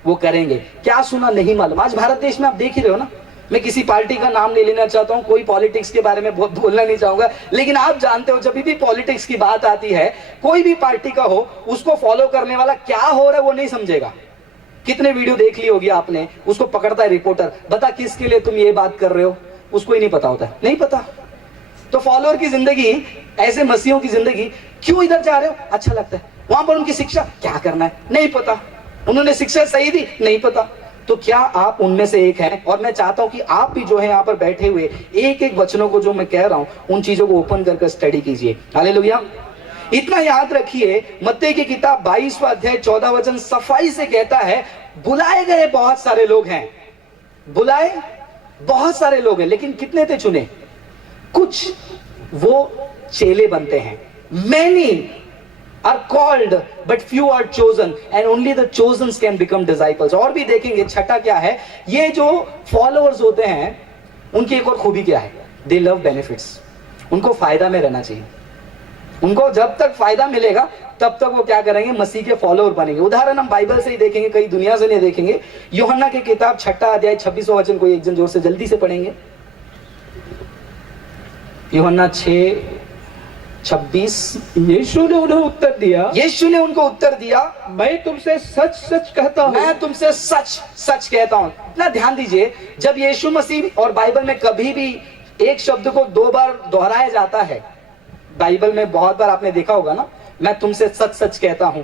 वो करेंगे, क्या सुना नहीं मालूम। आज भारत देश में आप देख ही रहे हो ना, मैं किसी पार्टी का नाम नहीं लेना चाहता हूं, कोई पॉलिटिक्स के बारे में बहुत बोलना नहीं चाहूंगा, लेकिन आप जानते हो जब भी पॉलिटिक्स की बात आती है, कोई भी पार्टी का हो, उसको फॉलो करने वाला क्या हो रहा है वो नहीं समझेगा। कितने वीडियो देख ली होगी आपने, उसको पकड़ता है रिपोर्टर, बता किसके लिए तुम ये बात कर रहे हो, उसको ही नहीं पता होता है, नहीं पता। तो फॉलोअर की जिंदगी, ऐसे मसीहों की जिंदगी, क्यों इधर जा रहे हो, अच्छा लगता है, वहां पर उनकी शिक्षा क्या करना है नहीं पता, उन्होंने शिक्षा सही दी नहीं पता। तो क्या आप उनमें से एक हैं? और मैं चाहता हूं कि आप भी जो है यहाँ पर बैठे हुए एक एक वचनों को जो मैं कह रहा हूं उन चीजों को ओपन करके स्टडी कीजिए। हालेलुया। इतना याद रखिए, मत्ती की किताब 22वां अध्याय 14 वचन सफाई से कहता है, बुलाए गए बहुत सारे लोग हैं, बुलाए बहुत सारे लोग हैं, लेकिन कितने थे चुने? कुछ वो चेले बनते हैं। Many are called but few are chosen and only the chosen can become disciples। और भी देखेंगे। छठा क्या है, ये जो फॉलोअर्स होते हैं उनकी एक और खूबी क्या है, दे लव बेनिफिट्स। उनको फायदा में रहना चाहिए, उनको जब तक फायदा मिलेगा तब तक वो क्या करेंगे, मसीह के फॉलोअर बनेंगे। उदाहरण हम बाइबल से ही देखेंगे, कई दुनिया से नहीं देखेंगे। यूहन्ना की किताब 6 अध्याय 26वां वचन को एक जन जोर से जल्दी से पढ़ेंगे। यूहन्ना 6 26। यीशु ने उन्हें उत्तर दिया, यीशु ने उनको उत्तर दिया, मैं तुमसे सच सच कहता हूँ, मैं तुमसे सच सच कहता हूं। इतना ध्यान दीजिए, जब यीशु मसीह और बाइबल में कभी भी एक शब्द को 2 बार दोहराया जाता है, बाइबल में बहुत बार आपने देखा होगा ना, मैं तुमसे सच सच कहता हूं,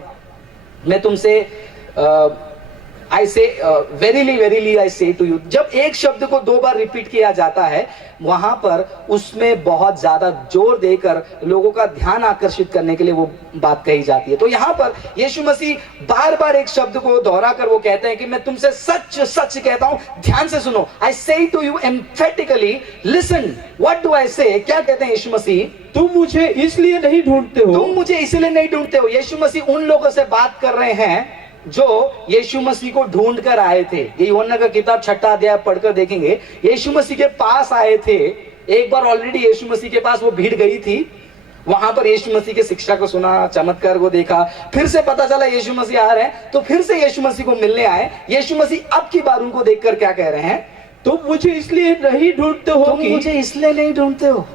मैं तुमसे आई से verily verily I say to you. जब एक शब्द को 2 बार रिपीट किया जाता है, वहां पर उसमें बहुत ज्यादा जोर देकर लोगों का ध्यान आकर्षित करने के लिए वो बात कही जाती है। तो यहां पर यीशु मसीह बार बार एक शब्द को दोहराकर वो कहते हैं कि मैं तुमसे सच सच कहता हूं, ध्यान से सुनो। I say to you emphatically, listen what do I say. क्या कहते हैं यीशु मसीह? तुम मुझे इसलिए नहीं ढूंढते हो, तुम मुझे इसलिए नहीं ढूंढते हो। यीशु मसीह उन लोगों से बात कर रहे हैं जो यीशु मसीह को ढूंढ कर आए थे। ये यूहन्ना का किताब 6 अध्याय पढ़कर देखेंगे, यीशु मसीह के पास आए थे। एक बार ऑलरेडी यीशु मसीह के पास वो भीड़ गई थी, वहां पर यीशु मसीह की शिक्षा को सुना, चमत्कार को देखा, फिर से पता चला यीशु मसीह आ रहे हैं, तो फिर से यीशु मसीह को मिलने आए। यीशु मसीह अब की बार उनको देखकर क्या कह रहे हैं? तुम मुझे इसलिए नहीं ढूंढते हो तुम मुझे इसलिए नहीं ढूंढते हो,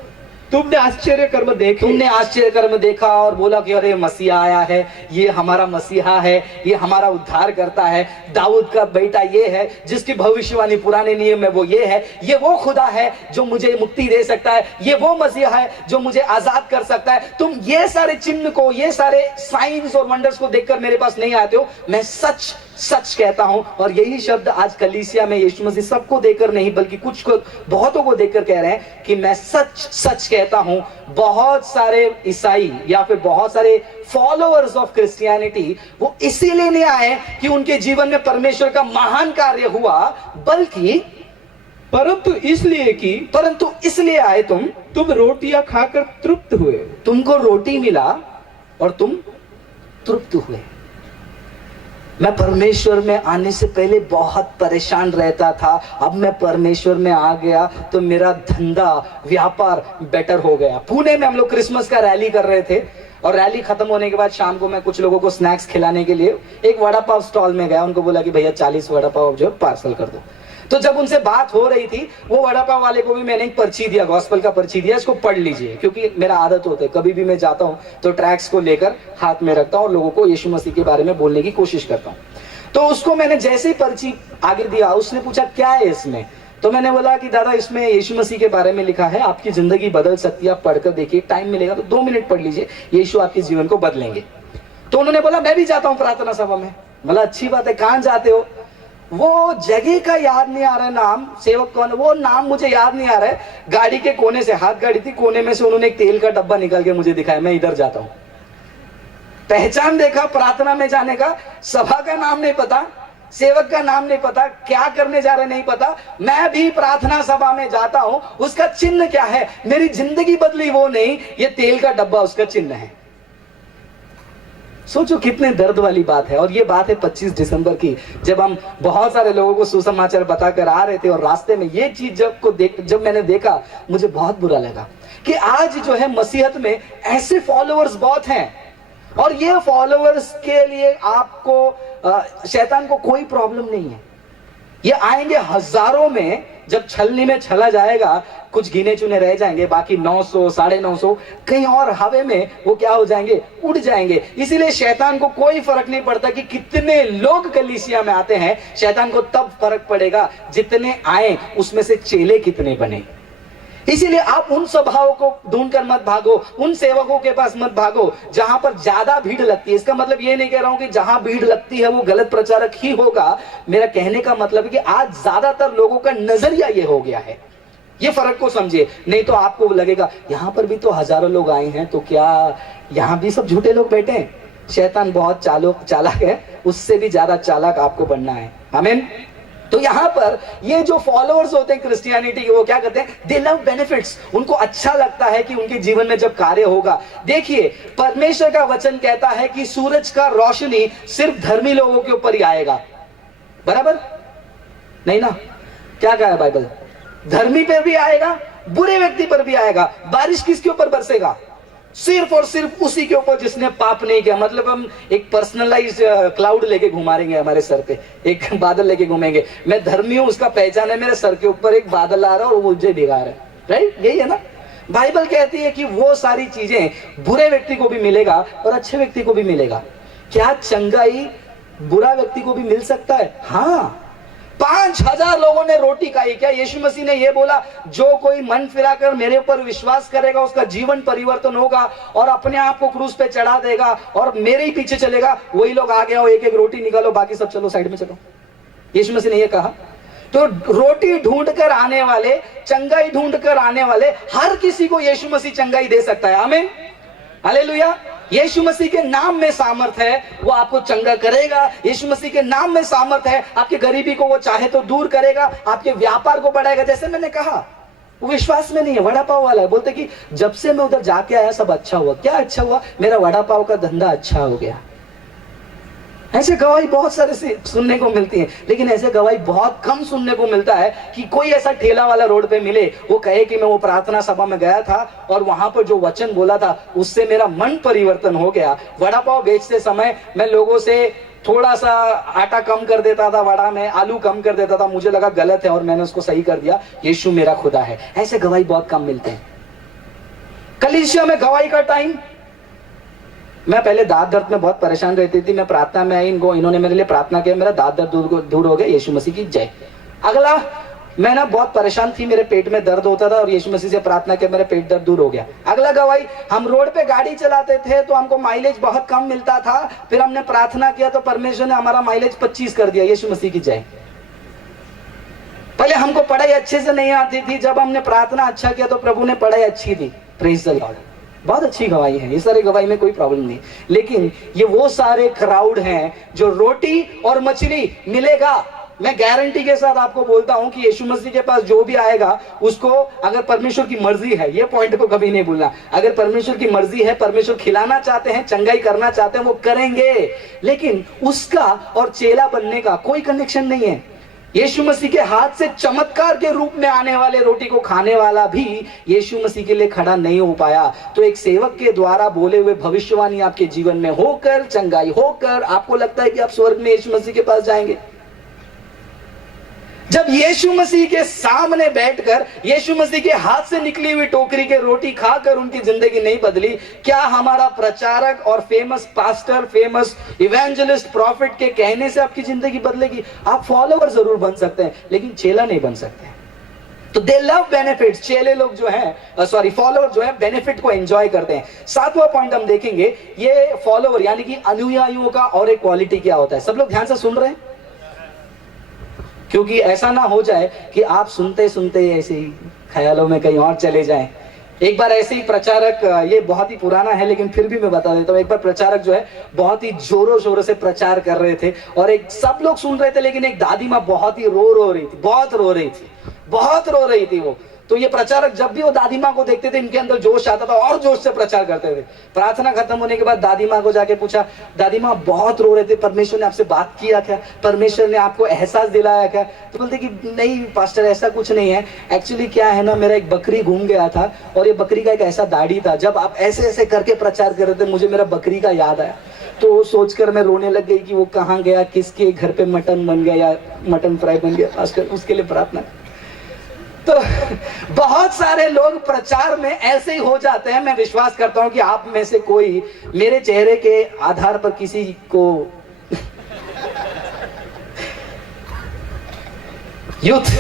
तुमने आश्चर्य कर्म देखे, तुमने आश्चर्य कर्म देखा और बोला कि अरे मसीहा आया है, ये हमारा मसीहा है, ये हमारा उद्धार करता है, दाऊद का बेटा ये है, जिसकी भविष्यवाणी पुराने नियम में वो ये है, ये वो खुदा है जो मुझे मुक्ति दे सकता है, ये वो मसीहा है जो मुझे आजाद कर सकता है। तुम ये सारे चिन्ह को, ये सारे साइंस और वंडर्स को देखकर मेरे पास नहीं आते हो। मैं सच सच कहता हूं। और यही शब्द आज कलीसिया में यीशु मसीह सबको देकर नहीं बल्कि कुछ को, बहुतों को देखकर कह रहे हैं कि मैं सच सच कहता हूं। बहुत सारे ईसाई या फिर बहुत सारे फॉलोअर्स ऑफ क्रिश्चियनिटी वो इसीलिए नहीं आए कि उनके जीवन में परमेश्वर का महान कार्य हुआ, बल्कि परंतु इसलिए आए तुम रोटियां खाकर तृप्त हुए। तुमको रोटी मिला और तुम तृप्त हुए। मैं परमेश्वर में आने से पहले बहुत परेशान रहता था, अब मैं परमेश्वर में आ गया तो मेरा धंधा व्यापार बेटर हो गया। पुणे में हम लोग क्रिसमस का रैली कर रहे थे और रैली खत्म होने के बाद शाम को मैं कुछ लोगों को स्नैक्स खिलाने के लिए एक वड़ा पाव स्टॉल में गया। उनको बोला कि भैया 40 वड़ा पाव जो पार्सल कर दो। तो जब उनसे बात हो रही थी, वो वड़ा पाव वाले को भी मैंने एक पर्ची दिया, गॉस्पेल का पर्ची दिया, इसको पढ़ लीजिए, क्योंकि मेरा आदत होता है कभी भी मैं जाता हूं तो ट्रैक्स को लेकर हाथ में रखता हूं और लोगों को यीशु मसीह के बारे में बोलने की कोशिश करता हूं। तो उसको मैंने जैसे ही पर्ची आगे दिया, उसने पूछा क्या है इसमें? तो मैंने बोला कि दादा इसमें यीशु मसीह के बारे में लिखा है, आपकी जिंदगी बदल सकती है, आप पढ़कर देखिए, टाइम मिलेगा तो 2 मिनट पढ़ लीजिए, यीशु आपके जीवन को बदलेंगे। तो उन्होंने बोला मैं भी जाता हूँ प्रार्थना सभा में। बोला अच्छी बात है, कहाँ जाते हो? वो जगह का याद नहीं आ रहा है नाम, सेवक कौन, वो नाम मुझे याद नहीं आ रहा है। गाड़ी के कोने से, हाथ गाड़ी थी, कोने में से उन्होंने एक तेल का डब्बा निकाल के मुझे दिखाया, मैं इधर जाता हूं। पहचान देखा प्रार्थना में जाने का, सभा का नाम नहीं पता, सेवक का नाम नहीं पता, क्या करने जा रहे नहीं पता। मैं भी प्रार्थना सभा में जाता हूं, उसका चिन्ह क्या है? मेरी जिंदगी बदली वो नहीं, ये तेल का डब्बा उसका चिन्ह है। सोचो कितने दर्द वाली बात है। और ये बात है 25 दिसंबर की, जब हम बहुत सारे लोगों को सुसमाचार बताकर आ रहे थे और रास्ते में ये चीज जब मैंने देखा, मुझे बहुत बुरा लगा कि आज जो है मसीहत में ऐसे फॉलोअर्स बहुत हैं और ये फॉलोअर्स के लिए आपको शैतान को कोई प्रॉब्लम नहीं है। ये आएंगे हजारों में, जब छलनी में छला जाएगा कुछ गिने चुने रह जाएंगे, बाकी 900 950 कहीं और हवा में वो क्या हो जाएंगे, उड़ जाएंगे। इसीलिए शैतान को कोई फर्क नहीं पड़ता कि कितने लोग कलीसिया में आते हैं, शैतान को तब फर्क पड़ेगा जितने आए उसमें से चेले कितने बने। इसीलिए आप उन सभाओं को ढूंढकर मत भागो, उन सेवकों के पास मत भागो जहां पर ज्यादा भीड़ लगती है। इसका मतलब ये नहीं कह रहा हूं कि जहां भीड़ लगती है वो गलत प्रचारक ही होगा। मेरा कहने का मतलब है कि आज ज्यादातर लोगों का नजरिया ये हो गया है। ये फर्क को समझिए, नहीं तो आपको लगेगा यहां पर भी तो हजारों लोग आए हैं, तो क्या यहां भी सब झूठे लोग बैठे हैं? शैतान बहुत चालाक है, उससे भी ज्यादा चालाक आपको बनना है। आमीन। तो यहां पर ये जो फॉलोअर्स होते हैं क्रिश्चियनिटी के, वो क्या करते हैं? दे लव बेनिफिट्स। उनको अच्छा लगता है कि उनके जीवन में जब कार्य होगा। देखिए परमेश्वर का वचन कहता है कि सूरज का रोशनी सिर्फ धर्मी लोगों के ऊपर ही आएगा, बराबर नहीं ना? क्या कहा है बाइबल? धर्मी पे भी आएगा, बुरे व्यक्ति पर भी आएगा। बारिश किसके ऊपर बरसेगा? सिर्फ और सिर्फ उसी के ऊपर जिसने पाप नहीं किया। मतलब हम एक पर्सनलाइज क्लाउड लेके घुमाएंगे हमारे सर पे, एक बादल लेके घूमेंगे। मैं धर्मी हूं उसका पहचान है, मेरे सर के ऊपर एक बादल आ रहा है और वो मुझे भिगा रहा है, राइट? यही है ना? बाइबल कहती है कि वो सारी चीजें बुरे व्यक्ति को भी मिलेगा और अच्छे व्यक्ति को भी मिलेगा। क्या चंगाई बुरा व्यक्ति को भी मिल सकता है? हाँ। 5,000 लोगों ने रोटी खाई। क्या यीशु मसीह ने यह बोला जो कोई मन फिराकर मेरे ऊपर विश्वास करेगा उसका जीवन परिवर्तन होगा और अपने आप को क्रूस पे चढ़ा देगा और मेरे ही पीछे चलेगा? वही लोग आ गया, एक एक रोटी निकालो, बाकी सब चलो साइड में चलो। यीशु मसीह ने यह कहा। तो रोटी ढूंढकर आने वाले, चंगाई ढूंढकर आने वाले हर किसी को यीशु मसीह चंगाई दे सकता है। आमीन, हालेलुया। यीशु मसीह के नाम में सामर्थ है, वो आपको चंगा करेगा। यीशु मसीह के नाम में सामर्थ है, आपकी गरीबी को वो चाहे तो दूर करेगा, आपके व्यापार को बढ़ाएगा। जैसे मैंने कहा, वो विश्वास में नहीं है, वड़ा पाव वाला है। बोलते कि जब से मैं उधर जाके आया सब अच्छा हुआ। क्या अच्छा हुआ? मेरा वड़ा पाव का धंधा अच्छा हो गया। ऐसे गवाही बहुत सारे से सुनने को मिलती है, लेकिन ऐसे गवाही बहुत कम सुनने को मिलता है कि कोई ऐसा ठेला वाला रोड पे मिले, वो कहे कि मैं वो प्रार्थना सभा में गया था और वहां पर जो वचन बोला था उससे मेरा मन परिवर्तन हो गया। वड़ा पाव बेचते समय मैं लोगों से थोड़ा सा आटा कम कर देता था, वड़ा में आलू कम कर देता था, मुझे लगा गलत है और मैंने उसको सही कर दिया। यीशु मेरा खुदा है। ऐसे गवाही बहुत कम मिलते हैं। कलीसिया में गवाही का टाइम। मैं पहले दांत दर्द में बहुत परेशान रहती थी, मैं प्रार्थना में आई, इन्होंने मेरे लिए प्रार्थना किया, मेरा दांत दर्द दूर हो गया। यीशु मसीह की जय। अगला, मैं ना बहुत परेशान थी, मेरे पेट में दर्द होता था और यीशु मसीह से प्रार्थना किया, मेरा पेट दर्द दूर हो गया। अगला गवाही, हम रोड पे गाड़ी चलाते थे तो हमको माइलेज बहुत कम मिलता था, फिर हमने प्रार्थना किया तो परमेश्वर ने हमारा माइलेज 25 कर दिया। यीशु मसीह की जय। पहले हमको पढ़ाई अच्छे से नहीं आती थी, जब हमने प्रार्थना अच्छा किया तो प्रभु ने पढ़ाई अच्छी दी। Praise the Lord. बहुत अच्छी गवाही है, ये सारी गवाही में कोई प्रॉब्लम नहीं। लेकिन ये वो सारे क्राउड हैं जो रोटी और मछली मिलेगा। मैं गारंटी के साथ आपको बोलता हूं कि यीशु मसीह के पास जो भी आएगा उसको, अगर परमेश्वर की मर्जी है, ये पॉइंट को कभी नहीं भूलना, अगर परमेश्वर की मर्जी है, परमेश्वर खिलाना चाहते हैं, चंगाई करना चाहते हैं, वो करेंगे। लेकिन उसका और चेला बनने का कोई कनेक्शन नहीं है। यीशु मसीह के हाथ से चमत्कार के रूप में आने वाले रोटी को खाने वाला भी यीशु मसीह के लिए खड़ा नहीं हो पाया। तो एक सेवक के द्वारा बोले हुए भविष्यवाणी आपके जीवन में होकर, चंगाई होकर, आपको लगता है कि आप स्वर्ग में यीशु मसीह के पास जाएंगे। जब यीशु मसीह के सामने बैठकर यीशु मसीह के हाथ से निकली हुई टोकरी के रोटी खाकर उनकी जिंदगी नहीं बदली, क्या हमारा प्रचारक और famous pastor, famous evangelist, profit के कहने से आपकी जिंदगी बदलेगी? आप फॉलोवर जरूर बन सकते हैं, लेकिन चेला नहीं बन सकते। तो दे लव बेनिफिट्स। चेले लोग जो हैं, फॉलोवर जो है बेनिफिट को एंजॉय करते हैं। 7वां पॉइंट हम देखेंगे, ये फॉलोवर यानी कि अनुयायियों का और एक क्वालिटी क्या होता है। सब लोग ध्यान से सुन रहे हैं, क्योंकि ऐसा ना हो जाए कि आप सुनते सुनते ऐसे ही ख्यालों में कहीं और चले जाएं। एक बार ऐसे ही प्रचारक, ये बहुत ही पुराना है लेकिन फिर भी मैं बता देता हूँ। एक बार प्रचारक जो है बहुत ही जोरों शोरों से प्रचार कर रहे थे और एक सब लोग सुन रहे थे, लेकिन एक दादी माँ बहुत ही रो रही थी, बहुत रो रही थी वो। तो ये प्रचारक जब भी वो दादी माँ को देखते थे, इनके अंदर जोश आता था और जोश से प्रचार करते थे। प्रार्थना खत्म होने के बाद दादी माँ को जाके पूछा, दादी माँ बहुत रो रहे थे, परमेश्वर ने आपसे बात किया क्या? परमेश्वर ने आपको एहसास दिलाया क्या? तो बोलते कि नहीं पास्टर, ऐसा कुछ नहीं है। एक्चुअली क्या है ना, मेरा एक बकरी घूम गया था और ये बकरी का एक ऐसा दाढ़ी था, जब आप ऐसे ऐसे करके प्रचार कर रहे थे मुझे मेरा बकरी का याद आया, तो सोचकर मैं रोने लग गई कि वो कहाँ गया, किसके घर पे मटन बन गया या मटन फ्राई बन गया। पास्टर उसके लिए प्रार्थना। तो बहुत सारे लोग प्रचार में ऐसे ही हो जाते हैं। मैं विश्वास करता हूं कि आप में से कोई मेरे चेहरे के आधार पर किसी को youth,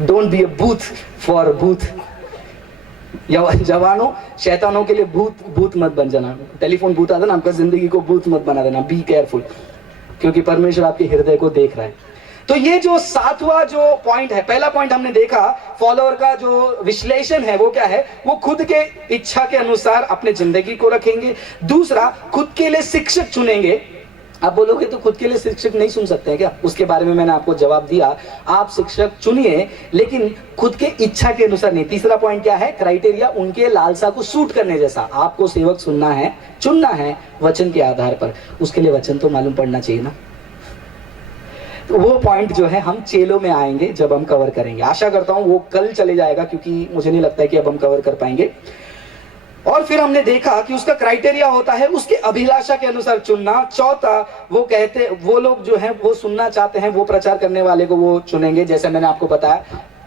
don't be a booth for booth. जवानों, शैतानों के लिए भूत मत बन जाना। टेलीफोन बूथ आता ना, आपका जिंदगी को भूत मत बना देना। बी केयरफुल, क्योंकि परमेश्वर आपके हृदय को देख रहा है। तो ये जो 7वां जो पॉइंट है, पहला पॉइंट हमने देखा, फॉलोअर का जो विश्लेषण है वो क्या है, वो खुद के इच्छा के अनुसार अपने जिंदगी को रखेंगे। दूसरा, खुद के लिए शिक्षक चुनेंगे। आप बोलोगे तो खुद के लिए शिक्षक नहीं चुन सकते हैं क्या? उसके बारे में मैंने आपको जवाब दिया। आप शिक्षक चुनिए, लेकिन खुद के इच्छा के अनुसार नहीं। तीसरा पॉइंट क्या है? क्राइटेरिया उनके लालसा को सूट करने जैसा। आपको सेवक चुनना है वचन के आधार पर। उसके लिए वचन तो मालूम पड़ना चाहिए ना। तो वो पॉइंट जो है हम चेलों में आएंगे जब हम कवर करेंगे। आशा करता हूं वो कल चले जाएगा, क्योंकि मुझे नहीं लगता है कि अब हम कवर कर पाएंगे। और फिर हमने देखा कि उसका क्राइटेरिया होता है उसके अभिलाषा के अनुसार चुनना। चौथा, वो लोग जो हैं वो सुनना चाहते हैं, वो प्रचार करने वाले को वो चुनेंगे। जैसे मैंने आपको बताया,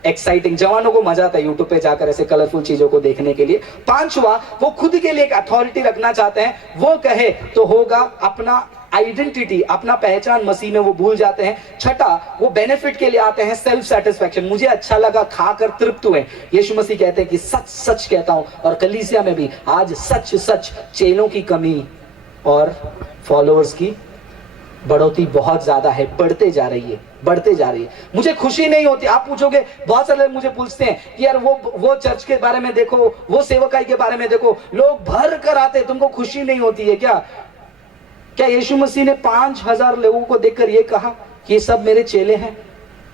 एक्साइटिंग, जवानों को मजा आता है यूट्यूब पे जाकर ऐसे कलरफुल चीजों को देखने के लिए। पांचवा, वो खुद के लिए एक अथॉरिटी रखना चाहते हैं, वो कहे तो होगा। अपना आइडेंटिटी, अपना पहचान मसीह में वो भूल जाते हैं। छठा, वो बेनिफिट के लिए आते हैं, सेल्फ सेटिस्फैक्शन, मुझे अच्छा लगा, खाकर तृप्त हुए। यीशु मसीह कहते हैं कि सच सच कहता हूं, और कलीसिया में भी आज सच सच चेलों की कमी और फॉलोअर्स की बढ़ोतरी बहुत ज्यादा है, बढ़ते जा रही है, बढ़ते जा रही है। मुझे खुशी नहीं होती। आप पूछोगे, बहुत सारे लोग मुझे पूछते हैं कि यार वो चर्च के बारे में देखो, वो सेवकाई के बारे में देखो, लोग भर कर आते, तुमको खुशी नहीं होती है क्या? क्या यीशु मसीह ने 5000 लोगों को देखकर ये कहा कि ये सब मेरे चेले हैं?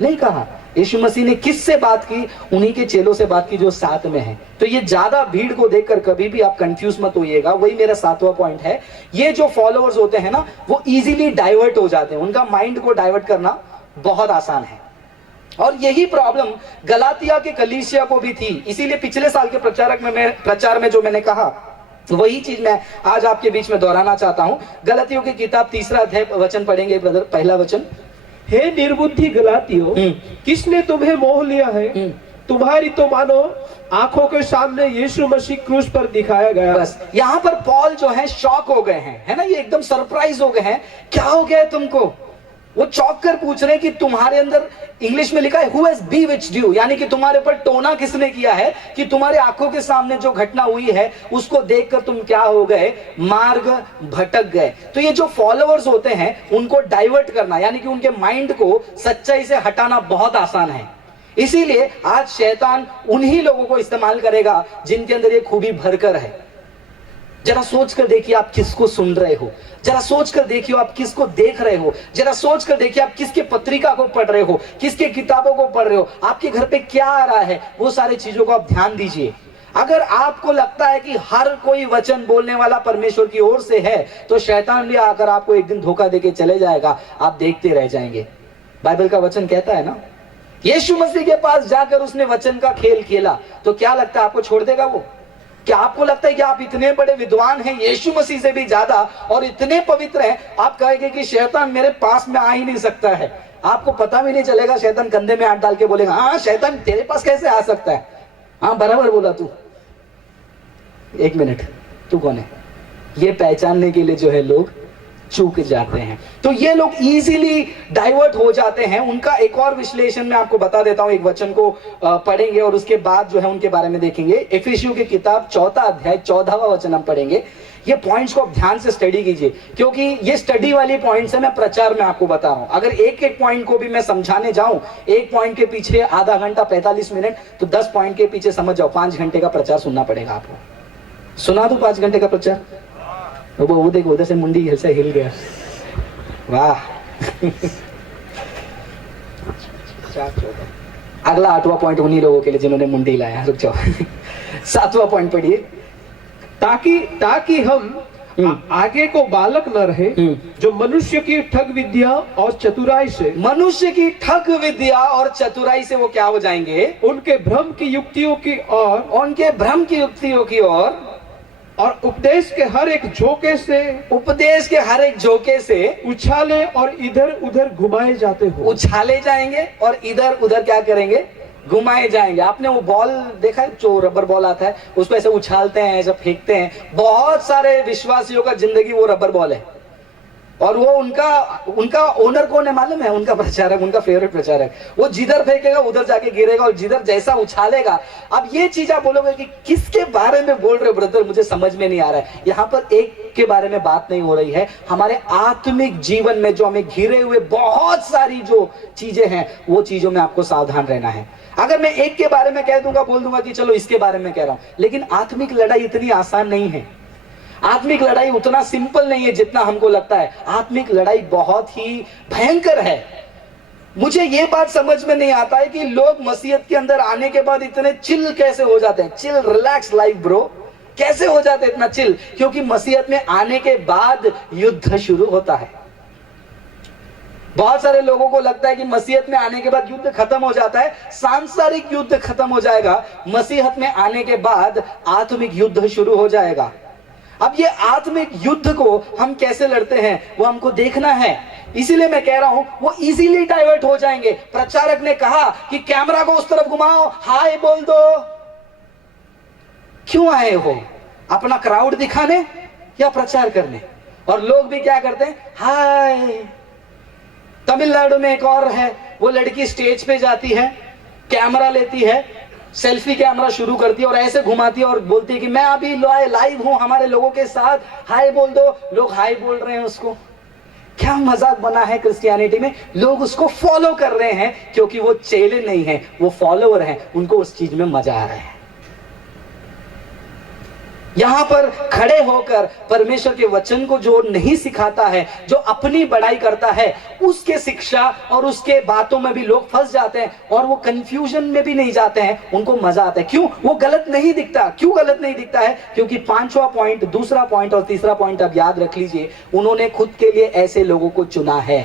नहीं कहा। यीशु मसीह ने किससे बात की? उन्हीं के चेलों से बात की जो साथ में हैं। तो ये ज्यादा भीड़ को देखकर कभी भी आप कंफ्यूज मत होइएगा। वही मेरा 7वां पॉइंट है। ये जो फॉलोअर्स होते हैं ना, वो इजीली डाइवर्ट हो जाते हैं, उनका माइंड को डाइवर्ट करना बहुत आसान है। और यही प्रॉब्लम गलातिया के कलीसिया को भी थी। इसीलिए पिछले साल के प्रचार में जो मैंने कहा, वही चीज मैं आज आपके बीच में दोहराना चाहता हूं। गलातियों की किताब 3 अध्याय वचन पढ़ेंगे ब्रदर। पहला वचन, हे निर्बुद्धि गलातियों, किसने तुम्हें मोह लिया है? तुम्हारी तो मानो आंखों के सामने यीशु मसीह क्रूस पर दिखाया गया। बस यहाँ पर पॉल जो है शॉक हो गए हैं, है ना, ये एकदम सरप्राइज हो गए हैं। क्या हो गया है तुमको? वो चौंक कर पूछ रहे हैं कि तुम्हारे अंदर, इंग्लिश में लिखा है हु हैज बीविच्ड यू, यानी कि तुम्हारे पर टोना किसने किया है कि तुम्हारे आंखों के सामने जो घटना हुई है उसको देखकर तुम क्या हो गए? मार्ग भटक गए। तो ये जो फॉलोअर्स होते हैं उनको डाइवर्ट करना, यानी कि उनके माइंड को सच्चाई से हटाना बहुत आसान है। इसीलिए आज शैतान उन्हीं लोगों को इस्तेमाल करेगा जिनके अंदर ये खूबी भरकर है। जरा सोच कर देखिए आप किसको सुन रहे हो, जरा सोच कर देखिए आप किसको देख रहे हो, जरा सोच कर देखिए आप किसके पत्रिका को पढ़ रहे हो, किसके किताबों को पढ़ रहे हो, आपके घर पे क्या आ रहा है, वो सारी चीजों को आप ध्यान दीजिए। अगर आपको लगता है कि हर कोई वचन बोलने वाला परमेश्वर की ओर से है, तो शैतान भी आकर आपको एक दिन धोखा देके चले जाएगा, आप देखते रह जाएंगे। बाइबल का वचन कहता है ना, यीशु मसीह के पास जाकर उसने वचन का खेल खेला, तो क्या लगता है आपको छोड़ देगा वो? क्या आपको लगता है कि आप इतने बड़े विद्वान हैं, यीशु मसीह से भी ज्यादा, और इतने पवित्र हैं, आप कहेंगे कि शैतान मेरे पास में आ ही नहीं सकता है? आपको पता भी नहीं चलेगा। शैतान कंधे में हाथ डाल के बोलेगा, हाँ शैतान तेरे पास कैसे आ सकता है? हाँ बराबर बोला तू। 1 मिनट, तू कौन है? ये पहचानने के लिए जो है लोग चूक जाते हैं। तो ये लोग इजीली डाइवर्ट हो जाते हैं। उनका एक और विश्लेषण मैं आपको बता देता हूं, एक वचन को पढ़ेंगे और उसके बाद जो है उनके बारे में देखेंगे। इफिसियों की किताब 4 अध्याय 14वां वचन हम पढ़ेंगे। ये पॉइंट्स को आप ध्यान से स्टडी कीजिए, क्योंकि ये स्टडी वाली पॉइंट्स है, मैं प्रचार में आपको बता रहा हूं। अगर एक एक पॉइंट को भी मैं समझाने जाऊं, एक पॉइंट के पीछे आधा घंटा 45 मिनट, तो 10 पॉइंट के पीछे समझ जाओ 5 घंटे का प्रचार सुनना पड़ेगा आपको। सुना दो 5 घंटे का प्रचार? वो देखो उधर से मुंडी ऐसे हिल गया, वाह। अगला 8वां पॉइंट उन्हीं लोगों के लिए जिन्होंने मुंडी लाया। रुक जाओ। 7वां पॉइंट पढ़िए। ताकि हम आगे को बालक न रहे, जो मनुष्य की ठग विद्या और चतुराई से, मनुष्य की ठग विद्या और चतुराई से वो क्या हो जाएंगे? उनके भ्रम की युक्तियों की ओर, उनके भ्रम की युक्तियों की ओर, और उपदेश के हर एक झोंके से उछाले और इधर उधर घुमाए जाते हो। उछाले जाएंगे और इधर उधर क्या करेंगे? घुमाए जाएंगे। आपने वो बॉल देखा है, जो रबर बॉल आता है, उसको ऐसे उछालते हैं, ऐसे फेंकते हैं। बहुत सारे विश्वासियों का जिंदगी वो रबर बॉल है, और वो उनका ओनर कौन है मालूम है? उनका प्रचारक, उनका फेवरेट प्रचारक। वो जिधर फेंकेगा उधर जाके गिरेगा, और जिधर जैसा उछालेगा। अब ये चीज आप बोलोगे कि किसके बारे में बोल रहे हो ब्रदर, मुझे समझ में नहीं आ रहा है। यहाँ पर एक के बारे में बात नहीं हो रही है, हमारे आत्मिक जीवन में जो हमें घिरे हुए बहुत सारी जो चीजें हैं, वो चीजों में आपको सावधान रहना है। अगर मैं एक के बारे में कह दूंगा, बोल दूंगा कि चलो इसके बारे में कह रहा हूं, लेकिन आत्मिक लड़ाई इतनी आसान नहीं है। आत्मिक लड़ाई उतना सिंपल नहीं है जितना हमको लगता है। आत्मिक लड़ाई बहुत ही भयंकर है। मुझे ये बात समझ में नहीं आता है कि लोग मसीहत के अंदर आने के बाद इतने चिल कैसे हो जाते हैं। चिल, रिलैक्स लाइफ ब्रो, कैसे हो जाते हैं इतना चिल? क्योंकि मसीहत में आने के बाद युद्ध शुरू होता है। बहुत सारे लोगों को लगता है कि मसीहत में आने के बाद युद्ध खत्म हो जाता है, सांसारिक युद्ध खत्म हो जाएगा। मसीहत में आने के बाद आत्मिक युद्ध शुरू हो जाएगा। अब ये आत्मिक युद्ध को हम कैसे लड़ते हैं वो हमको देखना है। इसीलिए मैं कह रहा हूं वो इजीली डाइवर्ट हो जाएंगे। प्रचारक ने कहा कि कैमरा को उस तरफ घुमाओ, हाय बोल दो। क्यों आए हो? अपना क्राउड दिखाने या प्रचार करने? और लोग भी क्या करते हैं, हाय। तमिलनाडु में एक और है, वो लड़की स्टेज पे जाती है, कैमरा लेती है, सेल्फी कैमरा शुरू करती है और ऐसे घुमाती है और बोलती है कि मैं अभी लाइव हूं हमारे लोगों के साथ, हाय बोल दो। लोग हाय बोल रहे हैं उसको। क्या मजाक बना है क्रिश्चियनिटी में। लोग उसको फॉलो कर रहे हैं क्योंकि वो चेले नहीं है, वो फॉलोअर हैं, उनको उस चीज में मजा आ रहा है। यहां पर खड़े होकर परमेश्वर के वचन को जो नहीं सिखाता है, जो अपनी बड़ाई करता है, उसके शिक्षा और उसके बातों में भी लोग फंस जाते हैं और वो कंफ्यूजन में भी नहीं जाते हैं, उनको मजा आता है। क्यों? वो गलत नहीं दिखता। क्यों गलत नहीं दिखता है? क्योंकि पांचवा पॉइंट, दूसरा पॉइंट और तीसरा पॉइंट आप याद रख लीजिए, उन्होंने खुद के लिए ऐसे लोगों को चुना है।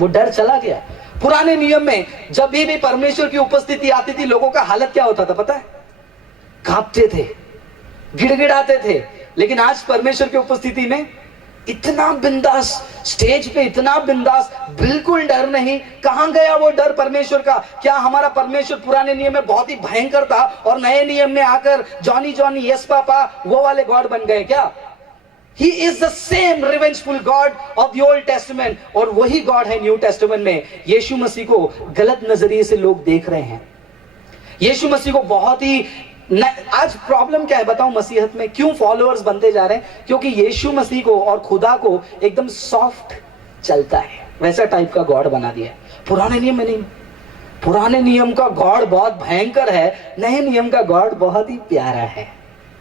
वो डर चला गया। पुराने नियम में जब भी परमेश्वर की उपस्थिति आती थी, लोगों का हालत क्या होता था पता है? कांपते थे, गिड़गिड़ाते थे। लेकिन आज परमेश्वर की उपस्थिति में इतना बिंदास, स्टेज पे इतना बिंदास, बिल्कुल डर नहीं। कहां गया वो डर परमेश्वर का? क्या हमारा परमेश्वर पुराने नियम में बहुत ही भयंकर था और नए नियम में आकर जॉनी जॉनी यस पापा वो वाले गॉड बन गए क्या? He is the same revengeful God of the Old Testament, और वही गॉड है न्यू टेस्टामेंट में। यीशु मसीह को गलत नजरिए से लोग देख रहे हैं। यीशु मसीह को बहुत ही आज प्रॉब्लम क्या है बताऊं मसीहत में? क्यों फॉलोअर्स बनते जा रहे हैं? क्योंकि यीशु मसीह को और खुदा को एकदम सॉफ्ट चलता है, वैसा टाइप का गॉड बना दिया है। पुराने नियम में नहीं। पुराने नियम का गॉड बहुत भयंकर है, नए नियम का गॉड बहुत ही प्यारा है।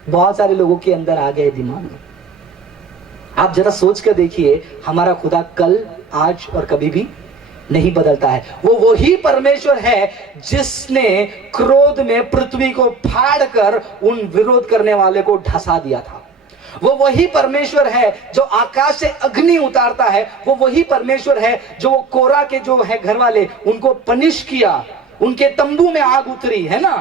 बहुत सारे लोगों के अंदर आ गए दिमाग में। आप जरा सोच कर देखिए, हमारा खुदा कल, आज और कभी भी नहीं बदलता है। वो वही परमेश्वर है जिसने क्रोध में पृथ्वी को फाड़कर उन विरोध करने वाले को ढसा दिया था। वो वही परमेश्वर है जो आकाश से अग्नि उतारता है। वो वही परमेश्वर है जो वो कोरा के जो है घर वाले, उनको पनिश किया, उनके तंबू में आग उतरी, है ना?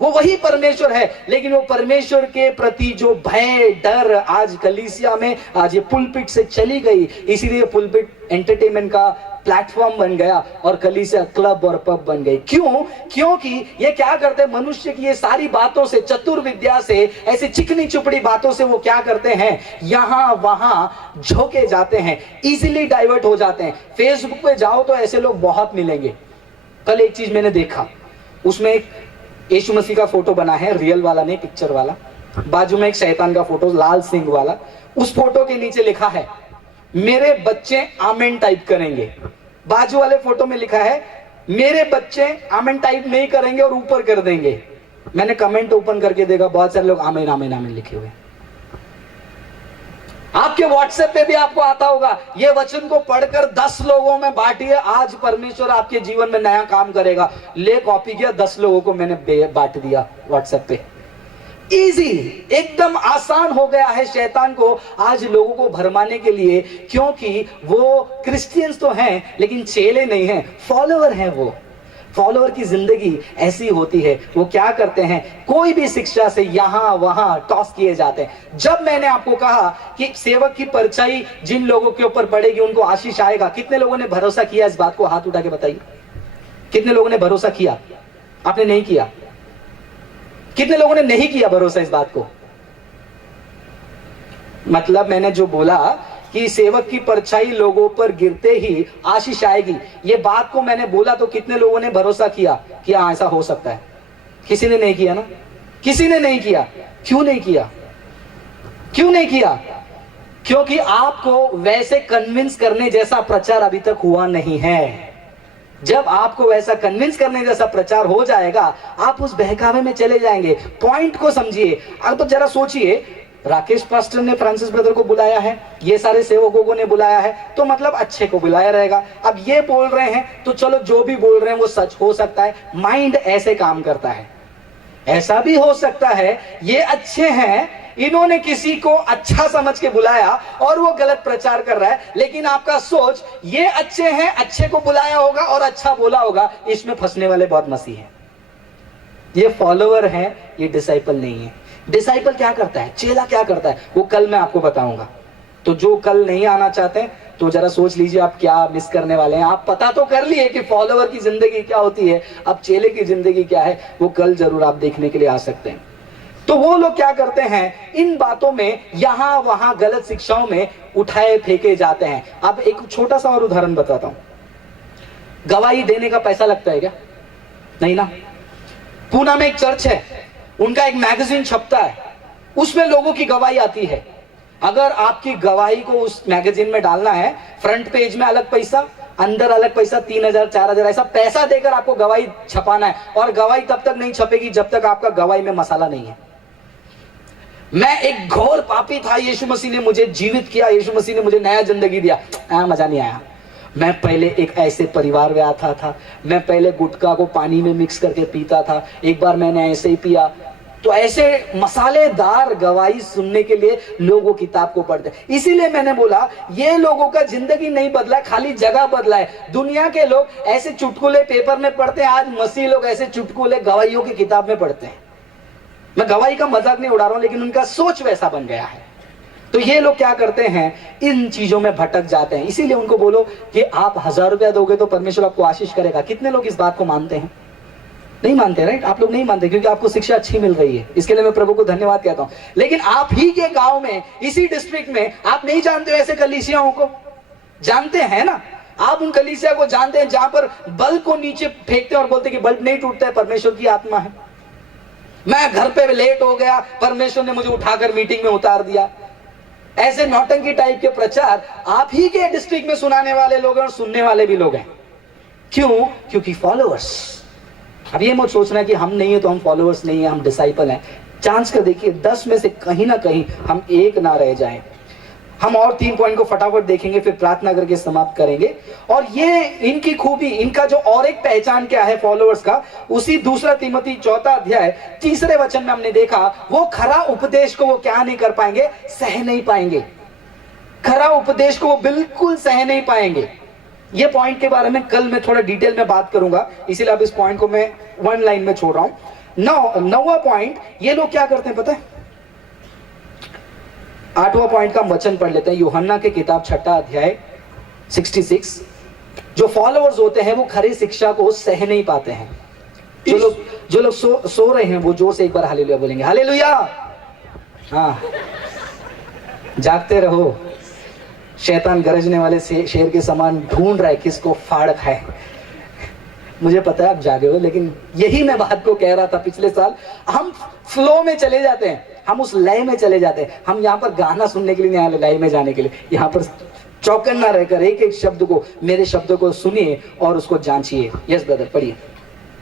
वो वही परमेश्वर है। लेकिन वो परमेश्वर के प्रति जो भय, डर आज कलीसिया में, आज ये पुलपिट से चली गई। इसीलिए पुलपिट एंटरटेनमेंट का प्लेटफॉर्म बन गया और कलीसिया क्लब और पब बन गई। क्यों? क्योंकि ये क्या करते हैं, मनुष्य की ये सारी बातों से, चतुर्विद्या से, ऐसी चिकनी चुपड़ी बातों से वो क्या करते हैं, यहां वहां झोंके जाते हैं, इजीली डाइवर्ट हो जाते हैं। फेसबुक पे जाओ तो ऐसे लोग बहुत मिलेंगे। कल एक चीज मैंने देखा, उसमें एक यीशु मसीह का फोटो बना है, रियल वाला नहीं, पिक्चर वाला। बाजू में एक शैतान का फोटो, लाल सिंह वाला। उस फोटो के नीचे लिखा है, मेरे बच्चे आमेन टाइप करेंगे। बाजू वाले फोटो में लिखा है, मेरे बच्चे आमेन टाइप नहीं करेंगे और ऊपर कर देंगे। मैंने कमेंट ओपन करके देखा, बहुत सारे लोग आमेन आमेन आमेन लिखे हुए। आपके व्हाट्सएप पे भी आपको आता होगा, ये वचन को पढ़कर 10 लोगों में बांटिए, आज परमेश्वर आपके जीवन में नया काम करेगा। ले कॉपी किया, 10 लोगों को मैंने बांट दिया व्हाट्सएप पे। इजी, एकदम आसान हो गया है शैतान को आज लोगों को भरमाने के लिए, क्योंकि वो क्रिश्चियंस तो हैं लेकिन चेले नहीं हैं, फॉलोअर हैं। वो फॉलोअर की जिंदगी ऐसी होती है। वो क्या करते हैं, कोई भी शिक्षा से यहां वहां टॉस किए जाते हैं। जब मैंने आपको कहा कि सेवक की परछाई जिन लोगों के ऊपर पड़ेगी उनको आशीष आएगा, कितने लोगों ने भरोसा किया इस बात को? हाथ उठा के बताइए, कितने लोगों ने भरोसा किया? आपने नहीं किया। कितने लोगों ने नहीं किया भरोसा इस बात को? मतलब मैंने जो बोला कि सेवक की परछाई लोगों पर गिरते ही आशीष आएगी, ये बात को मैंने बोला तो कितने लोगों ने भरोसा किया कि हाँ ऐसा हो सकता है? किसी ने नहीं किया ना, किसी ने नहीं किया। क्यों नहीं किया? क्यों नहीं किया? क्योंकि आपको वैसे कन्विंस करने जैसा प्रचार अभी तक हुआ नहीं है। जब आपको वैसा कन्विंस करने जैसा प्रचार हो जाएगा, आप उस बहकावे में चले जाएंगे। पॉइंट को समझिए। अब तो जरा सोचिए, राकेश पास्टर ने फ्रांसिस ब्रदर को बुलाया है, ये सारे सेवकों ने बुलाया है, तो मतलब अच्छे को बुलाया रहेगा। अब ये बोल रहे हैं तो चलो जो भी बोल रहे हैं वो सच हो सकता है। माइंड ऐसे काम करता है। ऐसा भी हो सकता है ये अच्छे हैं, इन्होंने किसी को अच्छा समझ के बुलाया और वो गलत प्रचार कर रहा है, लेकिन आपका सोच ये अच्छे हैं, अच्छे को बुलाया होगा और अच्छा बोला होगा। इसमें फंसने वाले बहुत मसीह हैं। ये फॉलोअर हैं, ये डिसाइपल नहीं है। डिसाइपल क्या करता है, चेला क्या करता है, वो कल मैं आपको बताऊंगा। तो जो कल नहीं आना चाहते हैं तो जरा सोच लीजिए आप क्या मिस करने वाले हैं। आप पता तो कर लिए कि फॉलोवर की जिंदगी क्या होती है, अब चेले की जिंदगी क्या है, वो कल जरूर आप देखने के लिए आ सकते हैं। तो वो लोग क्या करते हैं, इन बातों में यहां वहां गलत शिक्षाओं में उठाए फेंके जाते हैं। अब एक छोटा सा और उदाहरण बताता हूं। गवाही देने का पैसा लगता है क्या? नहीं ना। पूना में एक चर्च है, उनका एक मैगजीन छपता है, उसमें लोगों की गवाही आती है। अगर आपकी गवाही को उस मैगजीन में डालना है, फ्रंट पेज में अलग पैसा, अंदर अलग पैसा, 3,000 4,000 ऐसा पैसा देकर आपको गवाही छपाना है। और गवाही तब तक नहीं छपेगी जब तक आपका गवाही में मसाला नहीं है। मैं एक घोर पापी था, यीशु मसीह ने मुझे जीवित किया, यीशु मसीह ने मुझे नया जिंदगी दिया। मजा नहीं आया। मैं पहले एक ऐसे परिवार में आता था, मैं पहले गुटखा को पानी में मिक्स करके पीता था, एक बार मैंने ऐसे ही पिया। तो ऐसे मसालेदार गवाही सुनने के लिए लोग वो किताब को पढ़ते। इसीलिए मैंने बोला ये लोगों का जिंदगी नहीं बदला, खाली जगह बदला है। दुनिया के लोग ऐसे चुटकुले पेपर में पढ़ते हैं, आज मसीह लोग ऐसे चुटकुले गवाहियों की किताब में पढ़ते हैं। मैं गवाही का मजाक नहीं उड़ा रहा हूं, लेकिन उनका सोच वैसा बन गया है। तो ये लोग क्या करते हैं, इन चीजों में भटक जाते हैं। इसीलिए उनको बोलो कि आप 1,000 रुपया दोगे तो परमेश्वर आपको आशीष करेगा। कितने लोग इस बात को मानते हैं? नहीं मानते, राइट? आप लोग नहीं मानते क्योंकि आपको शिक्षा अच्छी मिल रही है। इसके लिए मैं प्रभु को धन्यवाद कहता हूं। लेकिन आप ही के गांव में, इसी डिस्ट्रिक्ट में आप नहीं जानते हो ऐसे कलीसियाओं को? जानते हैं ना, आप उन कलीसिया को जानते हैं जहां पर बल्ब को नीचे फेंकते हैं और बोलते हैं कि बल्ब नहीं टूटता है, परमेश्वर की आत्मा है। मैं घर पे लेट हो गया, परमेश्वर ने मुझे उठाकर मीटिंग में उतार दिया। ऐसे नौटंकी टाइप के प्रचार आप ही के डिस्ट्रिक्ट में सुनाने वाले लोग हैं और सुनने वाले भी लोग हैं। क्यों? क्योंकि फॉलोअर्स। अब ये मत सोचना कि हम नहीं है तो हम फॉलोअर्स नहीं है, हम डिसाइपल हैं। चांस कर देखिए 10 में से कहीं ना कहीं हम एक ना रह जाएं। हम और 3 पॉइंट को फटाफट देखेंगे, फिर प्रार्थना करके समाप्त करेंगे। और ये इनकी खूबी, इनका जो और एक पहचान क्या है फॉलोअर्स का, उसी 2 तीमुथी 4 अध्याय 3 वचन में हमने देखा, वो खरा उपदेश को वो क्या नहीं कर पाएंगे, सह नहीं पाएंगे। खरा उपदेश को वो बिल्कुल सह नहीं पाएंगे। ये पॉइंट के बारे में कल मैं थोड़ा डिटेल में बात करूंगा, इसीलिए अब इस पॉइंट को मैं 1 लाइन में छोड़ रहा हूं। 9वां पॉइंट, ये लोग क्या करते हैं पता है? 8वां पॉइंट का वचन पढ़ लेते हैं, यूहन्ना के किताब 6 अध्याय 66। जो फॉलोअर्स होते हैं वो खरी शिक्षा को सह नहीं पाते हैं। जो लोग सो रहे हैं वो जोर से एक बार हालेलुया बोलेंगे। हालेलुया। हाँ, जागते रहो। शैतान गरजने वाले शेर के समान ढूंढ रहा है किसको फाड़ खाए। मुझे पता है आप जागे हो, लेकिन यही मैं बात को कह रहा था पिछले साल। हम फ्लो में चले जाते हैं, हम उस लय में चले जाते हैं। हम यहाँ पर गाना सुनने के लिए नहीं आए, लय में जाने के लिए। यहाँ पर चौकन्ना रहकर एक एक शब्द को, मेरे शब्दों को सुनिए और उसको जांचिए। यस ब्रदर, पढ़िए।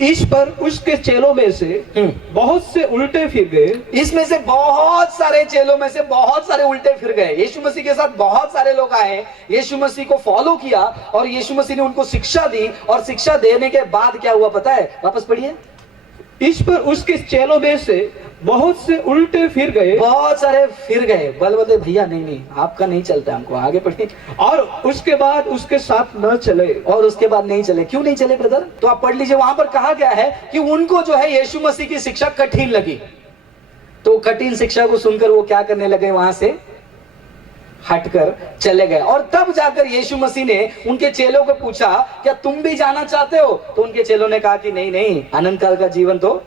इस पर उसके चेलों में से बहुत से उल्टे फिर गए। इसमें से बहुत सारे चेलों में से बहुत सारे उल्टे फिर गए। यीशु मसीह के साथ बहुत सारे लोग आए, यीशु मसीह को फॉलो किया और यीशु मसीह ने उनको शिक्षा दी। और शिक्षा देने के बाद क्या हुआ पता है? वापस पढ़िए। इस पर उसके चेलों में से बहुत से उल्टे फिर गए। बहुत सारे फिर गए। बलबले भैया नहीं आपका नहीं चलता, हमको आगे पढ़िए। और उसके बाद उसके साथ न चले। और उसके बाद नहीं चले। क्यों नहीं चले ब्रदर? तो आप पढ़ लीजिए। वहां पर कहा गया है कि उनको जो है यीशु मसीह की शिक्षा कठिन लगी। तो कठिन शिक्षा को सुनकर वो क्या करने लगे, वहां से हटकर चले गए। और तब जाकर यीशु मसीह ने उनके चेलों को पूछा, क्या तुम भी जाना चाहते हो? तो उनके चेलों ने कहा कि नहीं, अनंत काल का जीवन तो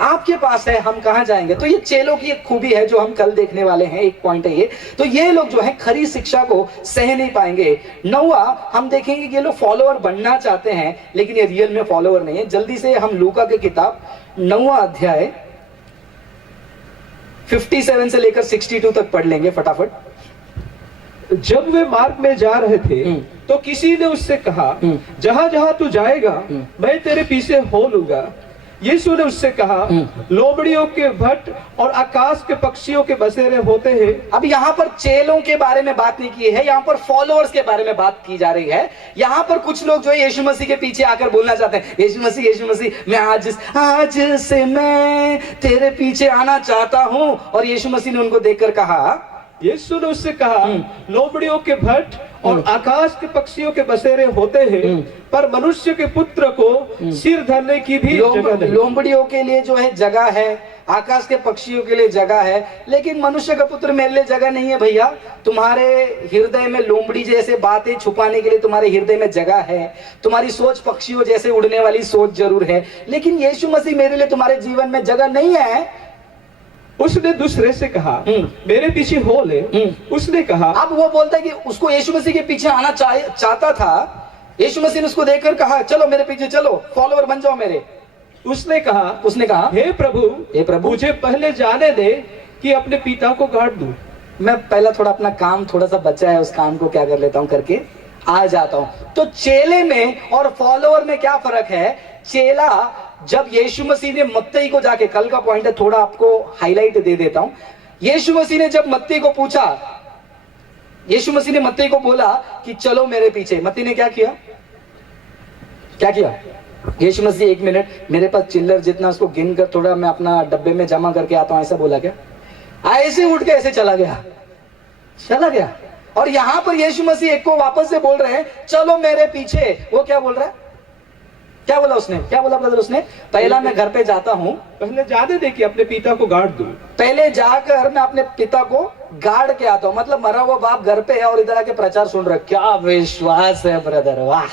आपके पास है, हम कहां जाएंगे। तो ये चेलों की एक खूबी है जो हम कल देखने वाले हैं। एक पॉइंट है ये। तो ये लोग जो है खरी शिक्षा को सह नहीं पाएंगे। 9वां हम देखेंगे कि ये लोग फॉलोअर बनना चाहते हैं, लेकिन ये रियल में फॉलोअर नहीं है। जल्दी से हम लूका के किताब 9वां अध्याय 57 से लेकर 62 तक पढ़ लेंगे फटाफट। जब वे मार्ग में जा रहे थे तो किसी ने उससे कहा, जहां जहां तू जाएगा मैं तेरे पीछे हो लूंगा। यीशु ने उससे कहा, लोमड़ियों के भट्ट और आकाश के पक्षियों के बसेरे होते हैं। अब यहाँ पर चेलों के बारे में बात नहीं की है, यहाँ पर फॉलोअर्स के बारे में बात की जा रही है। यहाँ पर कुछ लोग जो है यीशु मसीह के पीछे आकर बोलना चाहते हैं, यीशु मसीह मैं आज से मैं तेरे पीछे आना चाहता हूँ। और यीशु मसीह ने उनको देखकर कहा, यीशु ने उससे कहा, लोमड़ियों के भट्ट और आकाश के पक्षियों के बसेरे होते हैं, पर मनुष्य के पुत्र को सिर धरने की भी जगह नहीं। लोमड़ियों के लिए जो है जगह है, आकाश के पक्षियों के लिए जगह है, लेकिन मनुष्य का पुत्र मेरे लिए जगह नहीं है भैया। तुम्हारे हृदय में लोमड़ी जैसे बातें छुपाने के लिए तुम्हारे हृदय में जगह है, तुम्हारी सोच पक्षियों जैसे उड़ने वाली सोच जरूर है, लेकिन यीशु मसीह मेरे लिए तुम्हारे जीवन में जगह नहीं है। उसने दूसरे से कहा मेरे पीछे हो ले। उसने कहा, अब वो बोलता है कि उसको यीशु मसीह के पीछे आना चाहता था। यीशु मसीह ने उसको देखकर कहा चलो मेरे पीछे चलो, फॉलोवर बन जाओ मेरे। उसने कहा हे प्रभु मुझे पहले जाने दे कि अपने पिता को गाड़ दूं। मैं पहला थोड़ा अपना काम थोड़ा सा बचा है, उस काम को क्या कर लेता हूं करके आ जाता हूं। तो चेले में और फॉलोवर में क्या फर्क है? चेला जब यीशु मसीह ने मत्ती को जाके, कल का पॉइंट है थोड़ा आपको हाईलाइट दे देता हूं। यीशु मसीह ने जब मत्ती को पूछा, यीशु मसीह ने मत्ती को बोला कि चलो मेरे पीछे, मत्ती ने क्या किया? यीशु मसीह 1 मिनट मेरे पास चिल्लर जितना उसको गिन कर थोड़ा मैं अपना डब्बे में जमा करके आता हूं, ऐसा बोला क्या? ऐसे उठ के ऐसे चला गया। और यहां पर यीशु मसीह एक को वापस से बोल रहे हैं चलो मेरे पीछे। वो क्या बोल रहा है? क्या बोला उसने? क्या बोला ब्रदर उसने? पहला मैं घर पे जाता हूं, पहले जाने दे कि अपने पिता को गाड़ दूं। पहले जाकर मैं अपने पिता को गाड़ के आता हूं। मतलब मरा हुआ बाप घर पे है और इधर आके प्रचार सुन रहा है। क्या विश्वास है ब्रदर, वाह!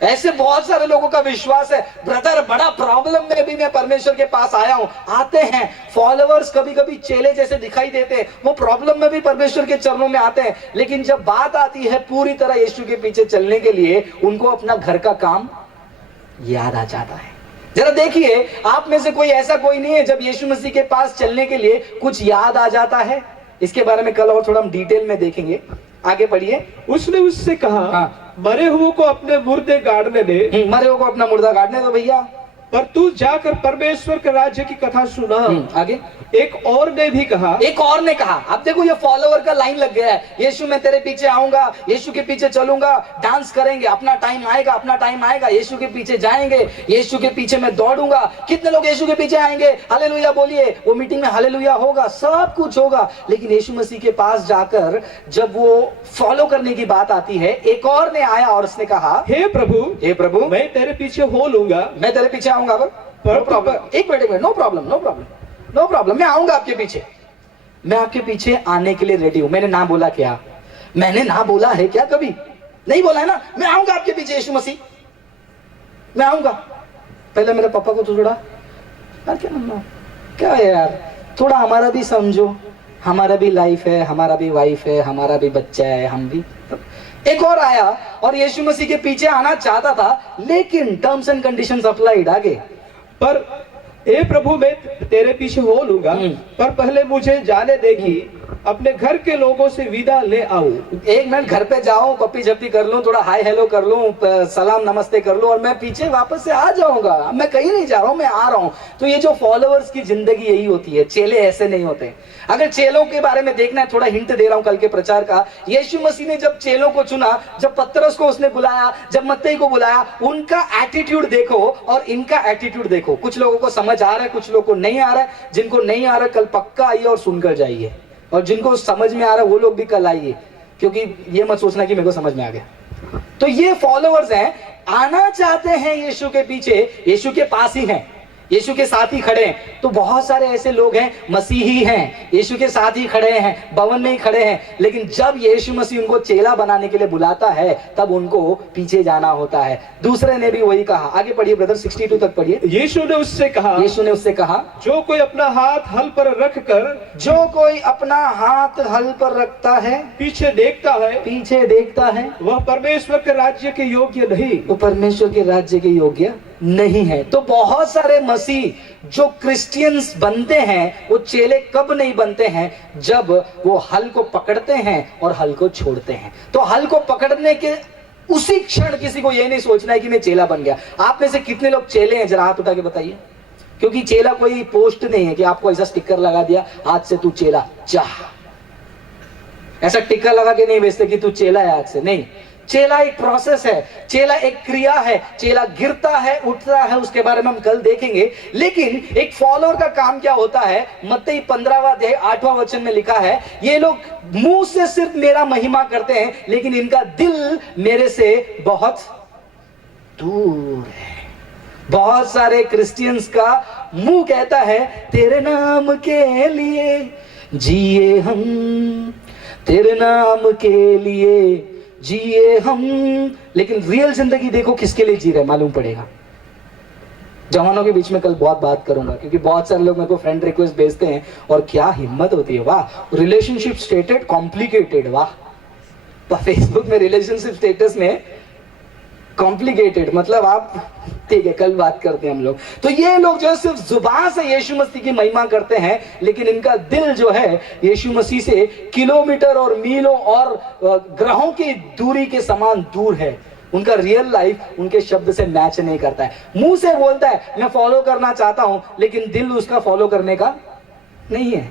ऐसे बहुत सारे लोगों का विश्वास है ब्रदर, बड़ा प्रॉब्लम में भी मैं परमेश्वर के पास आया हूं। आते हैं फॉलोअर्स, कभी कभी चेले जैसे दिखाई देते हैं, वो प्रॉब्लम में भी परमेश्वर के चरणों में आते हैं, लेकिन जब बात आती है पूरी तरह यीशु के पीछे चलने के लिए, उनको अपना घर का काम याद आ जाता है। जरा देखिए, आप में से कोई ऐसा कोई नहीं है जब यीशु मसीह के पास चलने के लिए कुछ याद आ जाता है? इसके बारे में कल और थोड़ा हम डिटेल में देखेंगे। आगे पढ़िए। उसने उससे कहा मरे हुए को अपने मुर्दे गाड़ने दे। मरे हुए को अपना मुर्दा गाड़ने दो भैया, पर तू जाकर परमेश्वर के राज्य की कथा सुना। आगे एक और ने कहा, अब देखो ये फॉलोवर का लाइन लग गया है। यीशु मैं तेरे पीछे आऊंगा, यीशु के पीछे चलूंगा, डांस करेंगे, अपना टाइम आएगा, यीशु के पीछे जाएंगे, यीशु के पीछे मैं दौड़ूंगा। कितने लोग यीशु के पीछे आएंगे? हालेलुया बोलिए। वो मीटिंग में हालेलुया होगा, सब कुछ होगा, लेकिन यीशु मसीह के पास जाकर जब वो फॉलो करने की बात आती है, एक और ने आया और उसने कहा हे प्रभु मैं तेरे पीछे हो लूंगा, मैं तेरे पीछे आऊंगा। एक मिनट, नो प्रॉब्लम, मैं आऊंगा आपके पीछे, मैं आपके पीछे आने के लिए रेडी हूं। मैंने ना बोला क्या? मैंने ना बोला है क्या? कभी नहीं बोला है ना। मैं आऊंगा आपके पीछे यीशु मसीह, मैं आऊंगा। पहले मेरे पापा को तो थोड़ा क्या है यार, थोड़ा हमारा भी समझो, हमारा भी लाइफ है, हमारा भी वाइफ है, हमारा भी बच्चा है, हम भी। एक और आया और यीशु मसीह के पीछे आना चाहता था, लेकिन टर्म्स एंड कंडीशंस अप्लाइड। आगे, पर हे प्रभु मैं तेरे पीछे हो लूंगा, पर पहले मुझे जाने दे कि अपने घर के लोगों से विदा ले आऊं। 1 मिनट घर पे जाऊं, पप्पी झप्पी कर लूं, थोड़ा हाय हेलो कर लूं, सलाम नमस्ते कर लूं और मैं पीछे वापस से आ जाऊंगा। मैं कहीं नहीं जा रहा हूं, मैं आ रहा हूं। तो ये जो फॉलोअर्स की जिंदगी यही होती है, चेले ऐसे नहीं होते। अगर चेलों के बारे में देखना है, थोड़ा हिंट दे रहा हूं कल के प्रचार का। यीशु मसीह ने जब चेलों को चुना, जब पतरस को उसने बुलाया, जब मत्ती को बुलाया, उनका एटीट्यूड देखो और इनका एटीट्यूड देखो। कुछ लोगों को समझ आ रहा है, कुछ लोगों को नहीं आ रहा है। जिनको नहीं आ रहा कल पक्का आइए और सुनकर जाइए, और जिनको समझ में आ रहा है वो लोग भी कल आइए, क्योंकि ये मत सोचना कि मेरे को समझ में आ गया। तो ये फॉलोअर्स हैं, आना चाहते हैं यीशु के पीछे, यीशु के पास ही हैं, यीशु के साथ ही खड़े हैं। तो बहुत सारे ऐसे लोग हैं, मसीही हैं, यीशु के साथ ही खड़े हैं, भवन में ही खड़े हैं, लेकिन जब यीशु मसीह उनको चेला बनाने के लिए बुलाता है तब उनको पीछे जाना होता है। दूसरे ने भी वही कहा। आगे पढ़िए ब्रदर, 62 तक पढ़िए। यीशु ने उससे कहा जो कोई अपना हाथ हल पर रखता है पीछे देखता है वह परमेश्वर के राज्य के योग्य नहीं। वो परमेश्वर के राज्य के योग्य नहीं है। तो बहुत सारे मसीह जो क्रिश्चियंस बनते हैं, वो चेले कब नहीं बनते हैं? जब वो हल को पकड़ते हैं और हल को छोड़ते हैं। तो हल को पकड़ने के उसी क्षण किसी को ये नहीं सोचना है कि मैं चेला बन गया। आप में से कितने लोग चेले हैं? जरा हाथ उठा के बताइए। क्योंकि चेला कोई पोस्ट नहीं है कि आपको ऐसा स्टिकर लगा दिया आज से तू चेला चाह, ऐसा टिक्का लगा के नहीं बेचते कि तू चेला है आज से। नहीं, चेला एक प्रोसेस है, चेला एक क्रिया है, चेला गिरता है, उठता है, उसके बारे में हम कल देखेंगे। लेकिन एक फॉलोअर का काम क्या होता है? मत्ती 15वां अध्याय 8वां वचन में लिखा है, ये लोग मुंह से सिर्फ मेरा महिमा करते हैं, लेकिन इनका दिल मेरे से बहुत दूर है। बहुत सारे क्रिश्चियंस का मुंह कहता है तेरे नाम के लिए जिए हम, तेरे नाम के लिए जिए हम, लेकिन रियल जिंदगी देखो किसके लिए जी रहे मालूम पड़ेगा। जवानों के बीच में कल बहुत बात करूंगा, क्योंकि बहुत सारे लोग मेरे को फ्रेंड रिक्वेस्ट भेजते हैं और क्या हिम्मत होती है, वाह रिलेशनशिप स्टेटेड कॉम्प्लिकेटेड, वाह फेसबुक में रिलेशनशिप स्टेटस में कॉम्प्लिकेटेड, मतलब आप ठीक है कल बात करते हैं हम लोग। तो ये लोग जो है सिर्फ जुबान से यीशु मसीह की महिमा करते हैं, लेकिन इनका दिल जो है यीशु मसीह से किलोमीटर और मीलों और ग्रहों की दूरी के समान दूर है। उनका रियल लाइफ उनके शब्द से मैच नहीं करता है। मुंह से बोलता है मैं फॉलो करना चाहता हूं, लेकिन दिल उसका फॉलो करने का नहीं है।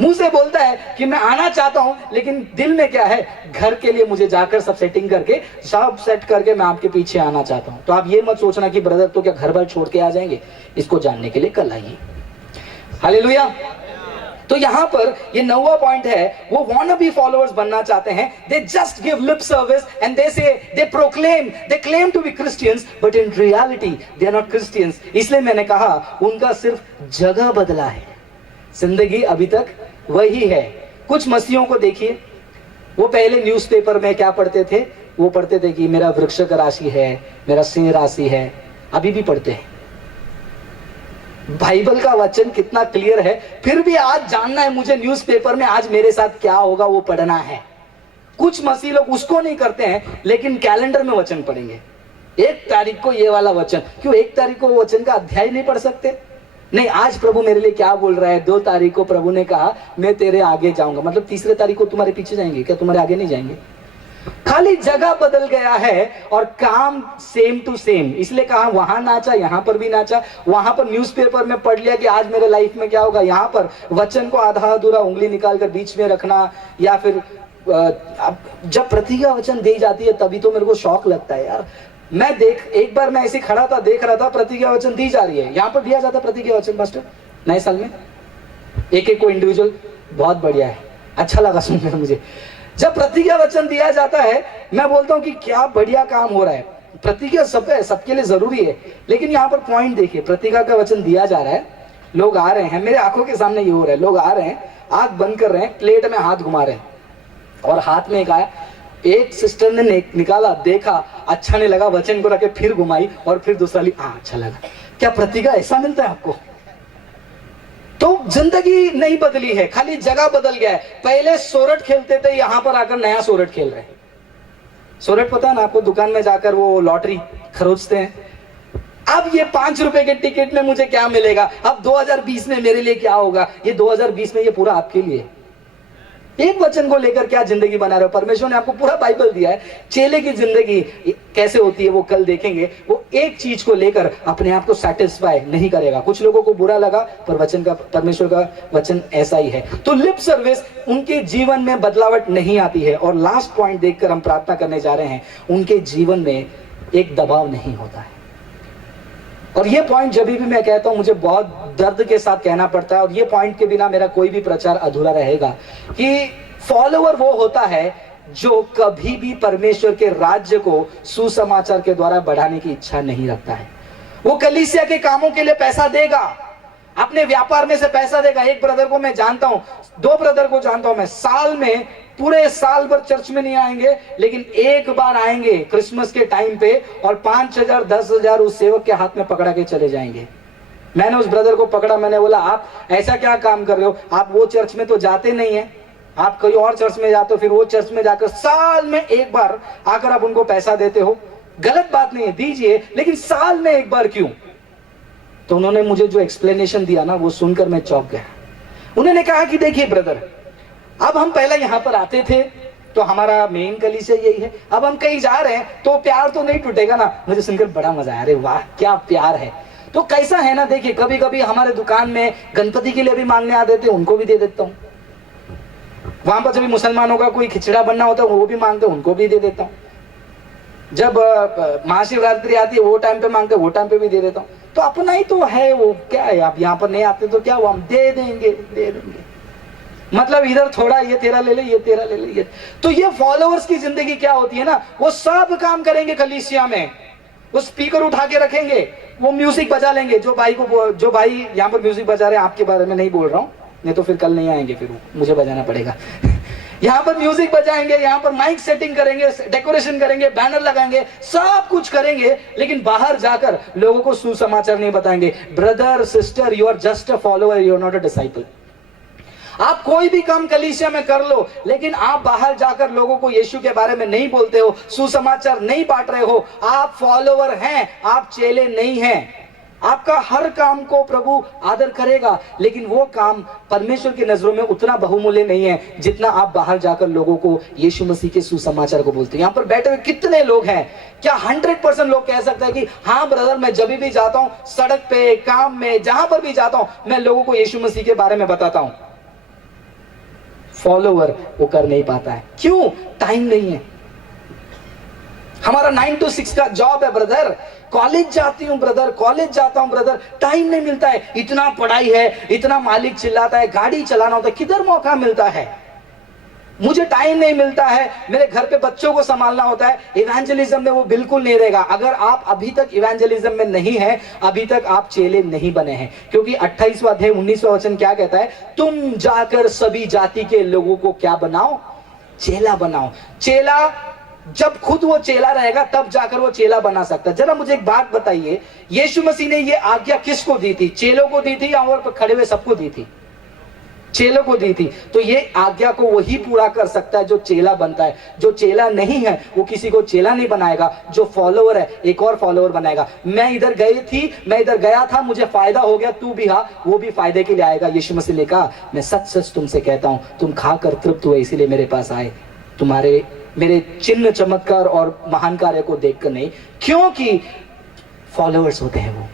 मुंह से बोलता है कि मैं आना चाहता हूं, लेकिन दिल में क्या है, घर के लिए मुझे जाकर सब सेटिंग करके सब सेट करके मैं आपके पीछे आना चाहता हूं। तो आप ये मत सोचना कि ब्रदर तो क्या घर बार छोड़ के आ जाएंगे, इसको जानने के लिए कल आइए। हालेलुया। तो यहां पर ये 9वां पॉइंट है, वो wanna be फॉलोअर्स बनना चाहते हैं। They just give lip service and they say they proclaim, they claim to be Christians, but in reality they are not Christians. इसलिए मैंने कहा उनका सिर्फ जगह बदला है, जिंदगी अभी तक वही है। कुछ मसीहों को देखिए, वो पहले न्यूज़पेपर में क्या पढ़ते थे, वो पढ़ते थे कि मेरा वृश्चिक राशि है, मेरा सिंह राशि है, अभी भी पढ़ते हैं। बाइबल का वचन कितना क्लियर है, फिर भी आज जानना है मुझे न्यूज़पेपर में आज मेरे साथ क्या होगा वो पढ़ना है। कुछ मसीह लोग उसको नहीं करते हैं, लेकिन कैलेंडर में वचन पढ़ेंगे, 1 तारीख को ये वाला वचन। क्यों 1 तारीख को वो वचन का अध्याय नहीं पढ़ सकते? नहीं, आज प्रभु मेरे लिए क्या बोल रहा है। 2 तारीख को प्रभु ने कहा मैं तेरे आगे जाऊंगा, मतलब 3 तारीख को तुम्हारे पीछे जाएंगे क्या, तुम्हारे आगे नहीं जाएंगे? खाली जगह बदल गया है और काम सेम टू सेम। इसलिए कहा वहां नाचा, यहां पर भी नाचा। वहां पर न्यूज़पेपर में पढ़ लिया कि आज मेरे लाइफ में क्या होगा, यहां पर वचन को आधा अधूरा उंगली निकाल कर बीच में रखना, या फिर जब प्रतिज्ञा वचन दी जाती है तभी तो मेरे को शौक लगता है यार। मैं एक बार मैं ऐसे खड़ा था, देख रहा था प्रतिज्ञा वचन दी जा रही है, यहाँ पर दिया जाता प्रतिज्ञा वचन मास्टर नए साल में एक को इंडिविजुअल, बहुत बढ़िया है, अच्छा लगा सुनकर मुझे। जब प्रतिज्ञा वचन दिया जाता है मैं बोलता हूँ कि क्या बढ़िया काम हो रहा है। प्रतिज्ञा सबके लिए जरूरी है, लेकिन यहाँ पर पॉइंट देखिए, प्रतिज्ञा का वचन दिया जा रहा है, लोग आ रहे हैं, मेरे आंखों के सामने ये हो रहा है, लोग आ रहे हैं, आंख बंद कर रहे हैं, प्लेट में हाथ घुमा रहे हैं, और हाथ में एक आया, एक सिस्टर ने निकाला, देखा, अच्छा नहीं लगा, वचन को रखे, फिर घुमाई और फिर दूसरा ली, अच्छा लगा। क्या प्रतिज्ञा ऐसा मिलता है आपको? तो जिंदगी नहीं बदली है, खाली जगह बदल गया है। पहले सोरठ खेलते थे, यहां पर आकर नया सोरठ खेल रहे हैं। सोरठ पता है ना आपको, दुकान में जाकर वो लॉटरी खरोचते हैं। अब ये 5 रुपए के टिकट में मुझे क्या मिलेगा, अब 2020 में मेरे लिए क्या होगा, ये 2020 में ये पूरा आपके लिए। एक वचन को लेकर क्या जिंदगी बना रहे हो? परमेश्वर ने आपको पूरा बाइबल दिया है। चेले की जिंदगी कैसे होती है वो कल देखेंगे। वो एक चीज को लेकर अपने आप को सेटिस्फाई नहीं करेगा। कुछ लोगों को बुरा लगा, पर वचन का, परमेश्वर का वचन ऐसा ही है। तो लिप सर्विस उनके जीवन में बदलावट नहीं आती है। और लास्ट पॉइंट देखकर हम प्रार्थना करने जा रहे हैं, उनके जीवन में एक दबाव नहीं होता है। और ये पॉइंट जब भी मैं कहता हूं मुझे बहुत दर्द के साथ कहना पड़ता है, और ये पॉइंट के बिना मेरा कोई भी प्रचार अधूरा रहेगा, कि फॉलोअर वो होता है जो कभी भी परमेश्वर के राज्य को सुसमाचार के द्वारा बढ़ाने की इच्छा नहीं रखता है। वो कलीसिया के कामों के लिए पैसा देगा, अपने व्यापार में से पैसा देगा। एक ब्रदर को मैं जानता हूं, 2 ब्रदर को जानता हूं मैं, साल में पूरे साल भर चर्च में नहीं आएंगे, लेकिन एक बार आएंगे क्रिसमस के टाइम पे, और 5,000 10,000 उस सेवक के हाथ में पकड़ा के चले जाएंगे। मैंने उस ब्रदर को पकड़ा, मैंने बोला आप ऐसा क्या काम कर रहे हो, आप वो चर्च में तो जाते नहीं है, आप कहीं और चर्च में जाते हो, फिर वो चर्च में जाकर साल में एक बार आकर आप उनको पैसा देते हो। गलत बात नहीं है, दीजिए, लेकिन साल में एक बार क्यों? तो उन्होंने मुझे जो एक्सप्लेनेशन दिया ना, वो सुनकर मैं चौंक गया। उन्होंने कहा कि देखिए ब्रदर, अब हम पहले यहां पर आते थे तो हमारा मेन कलीसिया यही है, अब हम कहीं जा रहे हैं तो प्यार तो नहीं टूटेगा ना। मुझे सुनकर बड़ा मजा आया, अरे वाह क्या प्यार है। तो कैसा है ना, देखिए कभी कभी हमारे दुकान में गणपति के लिए भी मांगने आ देते, उनको भी दे देता हूँ। वहां पर जब मुसलमानों का कोई खिचड़ा बनना होता है वो भी मांगते, उनको भी दे देता हूँ। जब महाशिवरात्रि आती है वो टाइम पे मांगते, वो टाइम पे भी दे देता हूँ। तो अपना ही तो है, वो क्या है, आप यहाँ पर नहीं आते तो क्या हुआ, हम दे देंगे। मतलब इधर थोड़ा ये तेरा ले ले, ये तेरा ले ले, ये। तो ये फॉलोअर्स की जिंदगी क्या होती है ना, वो सब काम करेंगे कलीसिया में, वो स्पीकर उठा के रखेंगे, वो म्यूजिक बजा लेंगे। जो भाई यहाँ पर म्यूजिक बजा रहे हैं, आपके बारे में नहीं बोल रहा हूँ, नहीं तो फिर कल नहीं आएंगे, फिर मुझे बजाना पड़ेगा। यहाँ पर म्यूजिक बजाएंगे, यहाँ पर माइक सेटिंग करेंगे, डेकोरेशन करेंगे, बैनर लगाएंगे, सब कुछ करेंगे, लेकिन बाहर जाकर लोगों को सुसमाचार नहीं बताएंगे। Brother sister, you are just a follower, you are not a disciple. आप कोई भी काम कलीसिया में कर लो, लेकिन आप बाहर जाकर लोगों को यीशु के बारे में नहीं बोलते हो, सुसमाचार नहीं बांट रहे हो, आप फॉलोअर हैं, आप चेले नहीं हैं। आपका हर काम को प्रभु आदर करेगा, लेकिन वो काम परमेश्वर की नजरों में उतना बहुमूल्य नहीं है जितना आप बाहर जाकर लोगों को यीशु मसीह के सुसमाचार को बोलते हैं। यहाँ पर बैठे हुए कितने लोग हैं, क्या 100% लोग कह सकते हैं कि हाँ ब्रदर, मैं जब भी जाता हूं, सड़क पे, काम में, जहां पर भी जाता हूं, मैं लोगों को यीशु मसीह के बारे में बताता हूं? फॉलोवर वो कर नहीं पाता है। क्यों? टाइम नहीं है। हमारा 9 to 6 का जॉब है ब्रदर, कॉलेज जाती हूँ ब्रदर, कॉलेज जाता हूँ ब्रदर, टाइम नहीं मिलता है। इतना पढ़ाई है, इतना मालिक चिल्लाता है, गाड़ी चलाना होता है, किधर मौका मिलता है? मुझे टाइम नहीं मिलता है, मेरे घर पे बच्चों को संभालना होता है। इवेंजलिज्म में वो बिल्कुल नहीं रहेगा। अगर आप अभी तक इवेंजलिज्म में नहीं है, अभी तक आप चेले नहीं बने हैं, क्योंकि 28वां अध्याय 19वां वचन क्या कहता है? तुम जाकर सभी जाति के लोगों को क्या बनाओ? चेला बनाओ। चेला जब खुद वो चेला रहेगा तब जाकर वो चेला बना सकता है। जरा मुझे एक बात बताइए, यीशु मसीह ने ये आज्ञा किसको दी थी? चेलों को दी थी या और पर खड़े हुए सबको दी थी? चेलों को दी थी। तो ये आज्ञा को वही पूरा कर सकता है जो चेला बनता है। जो चेला नहीं है वो किसी को चेला नहीं बनाएगा, जो फॉलोअर है एक और फॉलोअर बनाएगा। मैं इधर गया था, मुझे फायदा हो गया, तू भी हाँ, वो भी फायदे के लिए आएगा। यीशु मसीह ने कहा, मैं सच सच तुमसे कहता हूं, तुम खाकर तृप्त हुए इसीलिए मेरे पास आए, तुम्हारे मेरे चिन्ह चमत्कार और महान कार्य को देखकर नहीं, क्योंकि फॉलोअर्स होते हैं वो।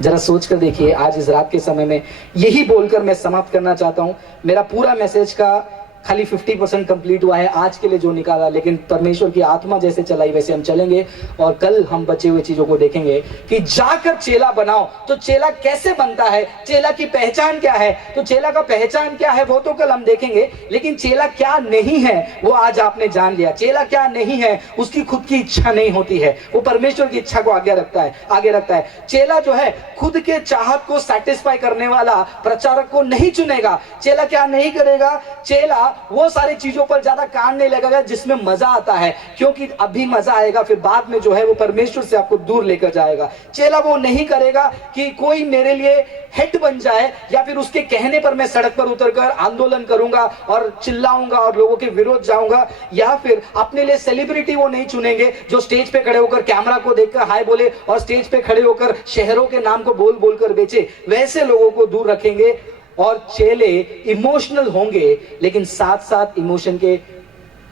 जरा सोच कर देखिए, आज इस रात के समय में यही बोलकर मैं समाप्त करना चाहता हूं। मेरा पूरा मैसेज का खाली 50% कंप्लीट हुआ है आज के लिए जो निकाला, लेकिन परमेश्वर की आत्मा जैसे चलाई वैसे हम चलेंगे। और कल हम बचे हुए चीजों को देखेंगे कि जाकर चेला बनाओ। तो चेला कैसे बनता है, चेला की पहचान क्या है? तो चेला का पहचान क्या है वो तो कल हम देखेंगे, लेकिन चेला क्या नहीं है वो आज आपने जान लिया। चेला क्या नहीं है? उसकी खुद की इच्छा नहीं होती है, वो परमेश्वर की इच्छा को आगे रखता है। चेला जो है खुद के चाहत को सेटिस्फाई करने वाला प्रचारक को नहीं चुनेगा। चेला क्या नहीं करेगा? चेला वो सारी चीजों पर ज्यादा कान नहीं लगेगा जिसमें मजा आता है, क्योंकि अभी मजा आएगा, फिर बाद में जो है वो परमेश्वर से आपको दूर लेकर जाएगा। चेला वो नहीं करेगा कि कोई मेरे लिए हेड बन जाए, या फिर उसके कहने पर मैं सड़क पर उतरकर आंदोलन करूंगा और चिल्लाऊंगा और लोगों के विरोध जाऊंगा। या फिर अपने लिए सेलिब्रिटी वो नहीं चुनेंगे जो स्टेज पे खड़े होकर कैमरा को देखकर हाय बोले और स्टेज पे खड़े होकर शहरों के नाम को बोल बोलकर बेचे। वैसे लोगों को दूर रखेंगे। और चेले इमोशनल होंगे, लेकिन साथ साथ इमोशन के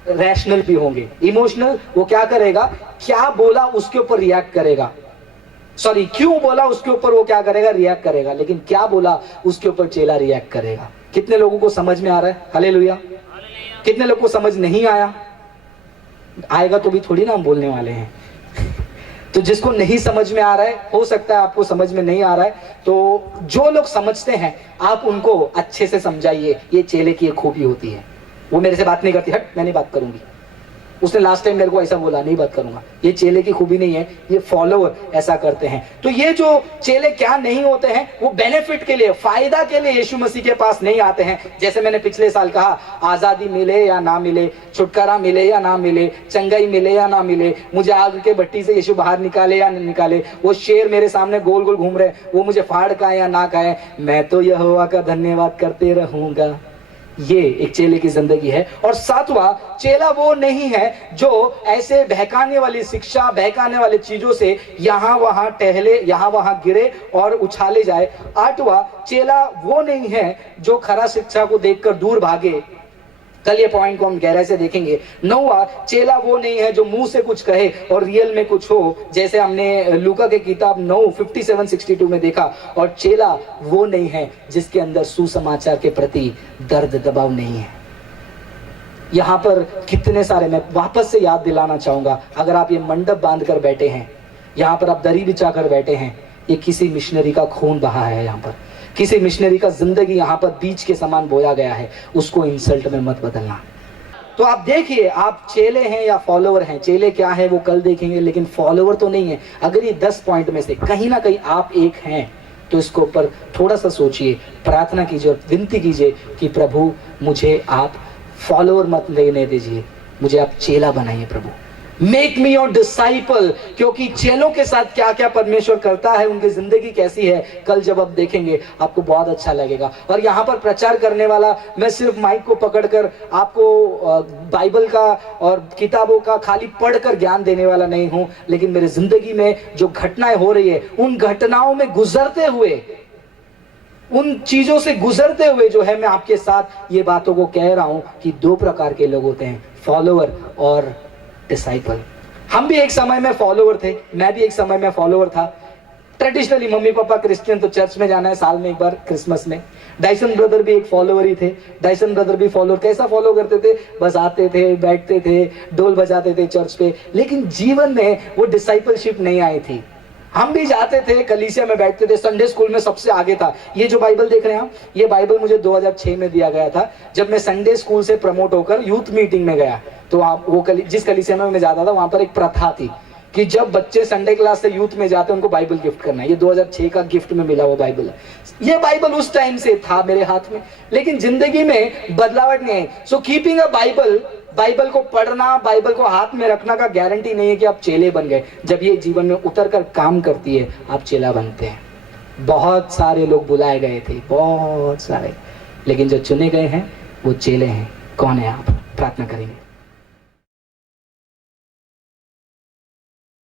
रैशनल भी होंगे। इमोशनल वो क्या करेगा? क्या बोला उसके ऊपर रिएक्ट करेगा, क्यों बोला उसके ऊपर वो क्या करेगा? रिएक्ट करेगा। लेकिन क्या बोला उसके ऊपर चेला रिएक्ट करेगा। कितने लोगों को समझ में आ रहा है? हालेलुया। कितने लोगों को समझ नहीं आया? आएगा तो भी थोड़ी ना हम बोलने वाले हैं। तो जिसको नहीं समझ में आ रहा है, हो सकता है आपको समझ में नहीं आ रहा है, तो जो लोग समझते हैं आप उनको अच्छे से समझाइए, ये चेले की एक खूबी होती है। वो मेरे से बात नहीं करती, हट मैं नहीं बात करूंगी, उसने लास्ट टाइम मेरे को ऐसा बोला, नहीं बात करूंगा। ये चेले की खूबी नहीं है, ये फॉलोअर ऐसा करते हैं। तो ये जो चेले क्या नहीं होते हैं, वो बेनिफिट के लिए, फायदा के लिए यीशु मसीह के पास नहीं आते हैं। जैसे मैंने पिछले साल कहा, आजादी मिले या ना मिले, छुटकारा मिले या ना मिले, चंगाई मिले या ना मिले, मुझे आग के भट्टी से यीशु बाहर निकाले या नहीं निकाले, वो शेर मेरे सामने गोल गोल घूम रहे, वो मुझे फाड़ खाए या ना खाए, मैं तो यहोवा का धन्यवाद करते रहूंगा। ये एक चेले की जिंदगी है। और सातवां, चेला वो नहीं है जो ऐसे बहकाने वाली शिक्षा, बहकाने वाली चीजों से यहां वहां टहले, यहां वहां गिरे और उछाले जाए। आठवां, चेला वो नहीं है जो खरा शिक्षा को देखकर दूर भागे। कल ये पॉइंट को हम गहराई से देखेंगे। नौवां, चेला वो नहीं है जो मुंह से कुछ कहे और रियल में कुछ हो, जैसे हमने लूका के किताब 9:57-62 में देखा। और चेला वो नहीं है जिसके अंदर सुसमाचार के प्रति दर्द दबाव नहीं है। यहां पर कितने सारे, मैं वापस से याद दिलाना चाहूंगा, अगर आप ये मंडप बांध कर बैठे हैं, यहां पर आप दरी बिछा कर बैठे हैं, ये किसी मिशनरी का खून बहा है। यहां पर किसी मिशनरी का जिंदगी यहां पर बीज के समान बोया गया है। उसको इंसल्ट में मत बदलना। तो आप देखिए, आप चेले हैं या फॉलोवर हैं। चेले क्या है वो कल देखेंगे, लेकिन फॉलोवर तो नहीं है। अगर ये 10 पॉइंट में से कहीं ना कहीं आप एक हैं तो इसके ऊपर थोड़ा सा सोचिए, प्रार्थना कीजिए और विनती कीजिए कि प्रभु मुझे आप फॉलोवर मत लेने दीजिए, मुझे आप चेला बनाइए प्रभु। Make me your disciple. क्योंकि चेलों के साथ क्या क्या परमेश्वर करता है, उनकी जिंदगी कैसी है, कल जब आप देखेंगे आपको बहुत अच्छा लगेगा। और यहाँ पर प्रचार करने वाला मैं सिर्फ माइक को पकड़कर आपको बाइबल का और किताबों का खाली पढ़कर ज्ञान देने वाला नहीं हूं, लेकिन मेरी जिंदगी में जो घटनाएं हो रही है उन घटनाओं में गुजरते हुए, उन चीजों से गुजरते हुए जो है मैं आपके साथ ये बातों को कह रहा हूं कि 2 प्रकार के लोग होते हैं, फॉलोवर और डिसाइपल। हम भी एक समय में फॉलोवर थे, मैं भी एक समय में फॉलोवर था। ट्रेडिशनली मम्मी पापा क्रिश्चियन, तो चर्च में जाना है साल में एक बार क्रिसमस में। डाइसन ब्रदर भी एक फॉलोवर ही थे। डाइसन ब्रदर भी फॉलोवर, कैसा फॉलो करते थे, बस आते थे, बैठते थे, ढोल बजाते थे चर्च पे, लेकिन जीवन में वो डिसाइपलशिप नहीं आई थी। हम भी जाते थे, कलीसिया में बैठते थे, संडे स्कूल में सबसे आगे था। ये जो बाइबल देख रहे हैं आप, ये बाइबल मुझे 2006 में दिया गया था, जब मैं संडे स्कूल से प्रमोट होकर यूथ मीटिंग में गया। तो आप वो जिस कलीसिया में मैं जाता था वहां पर एक प्रथा थी कि जब बच्चे संडे क्लास से यूथ में जाते हैं उनको बाइबल गिफ्ट करना है। ये 2006 का गिफ्ट में मिला वो बाइबल है। ये बाइबल उस टाइम से था मेरे हाथ में, लेकिन जिंदगी में बदलावट नहीं है। So keeping a Bible, Bible को पढ़ना, बाइबल को हाथ में रखना का गारंटी नहीं है कि आप चेले बन गए। जब ये जीवन में उतर कर काम करती है आप चेला बनते हैं। बहुत सारे लोग बुलाए गए थे, बहुत सारे, लेकिन जो चुने गए हैं वो चेले हैं। कौन है आप? प्रार्थना करेंगे।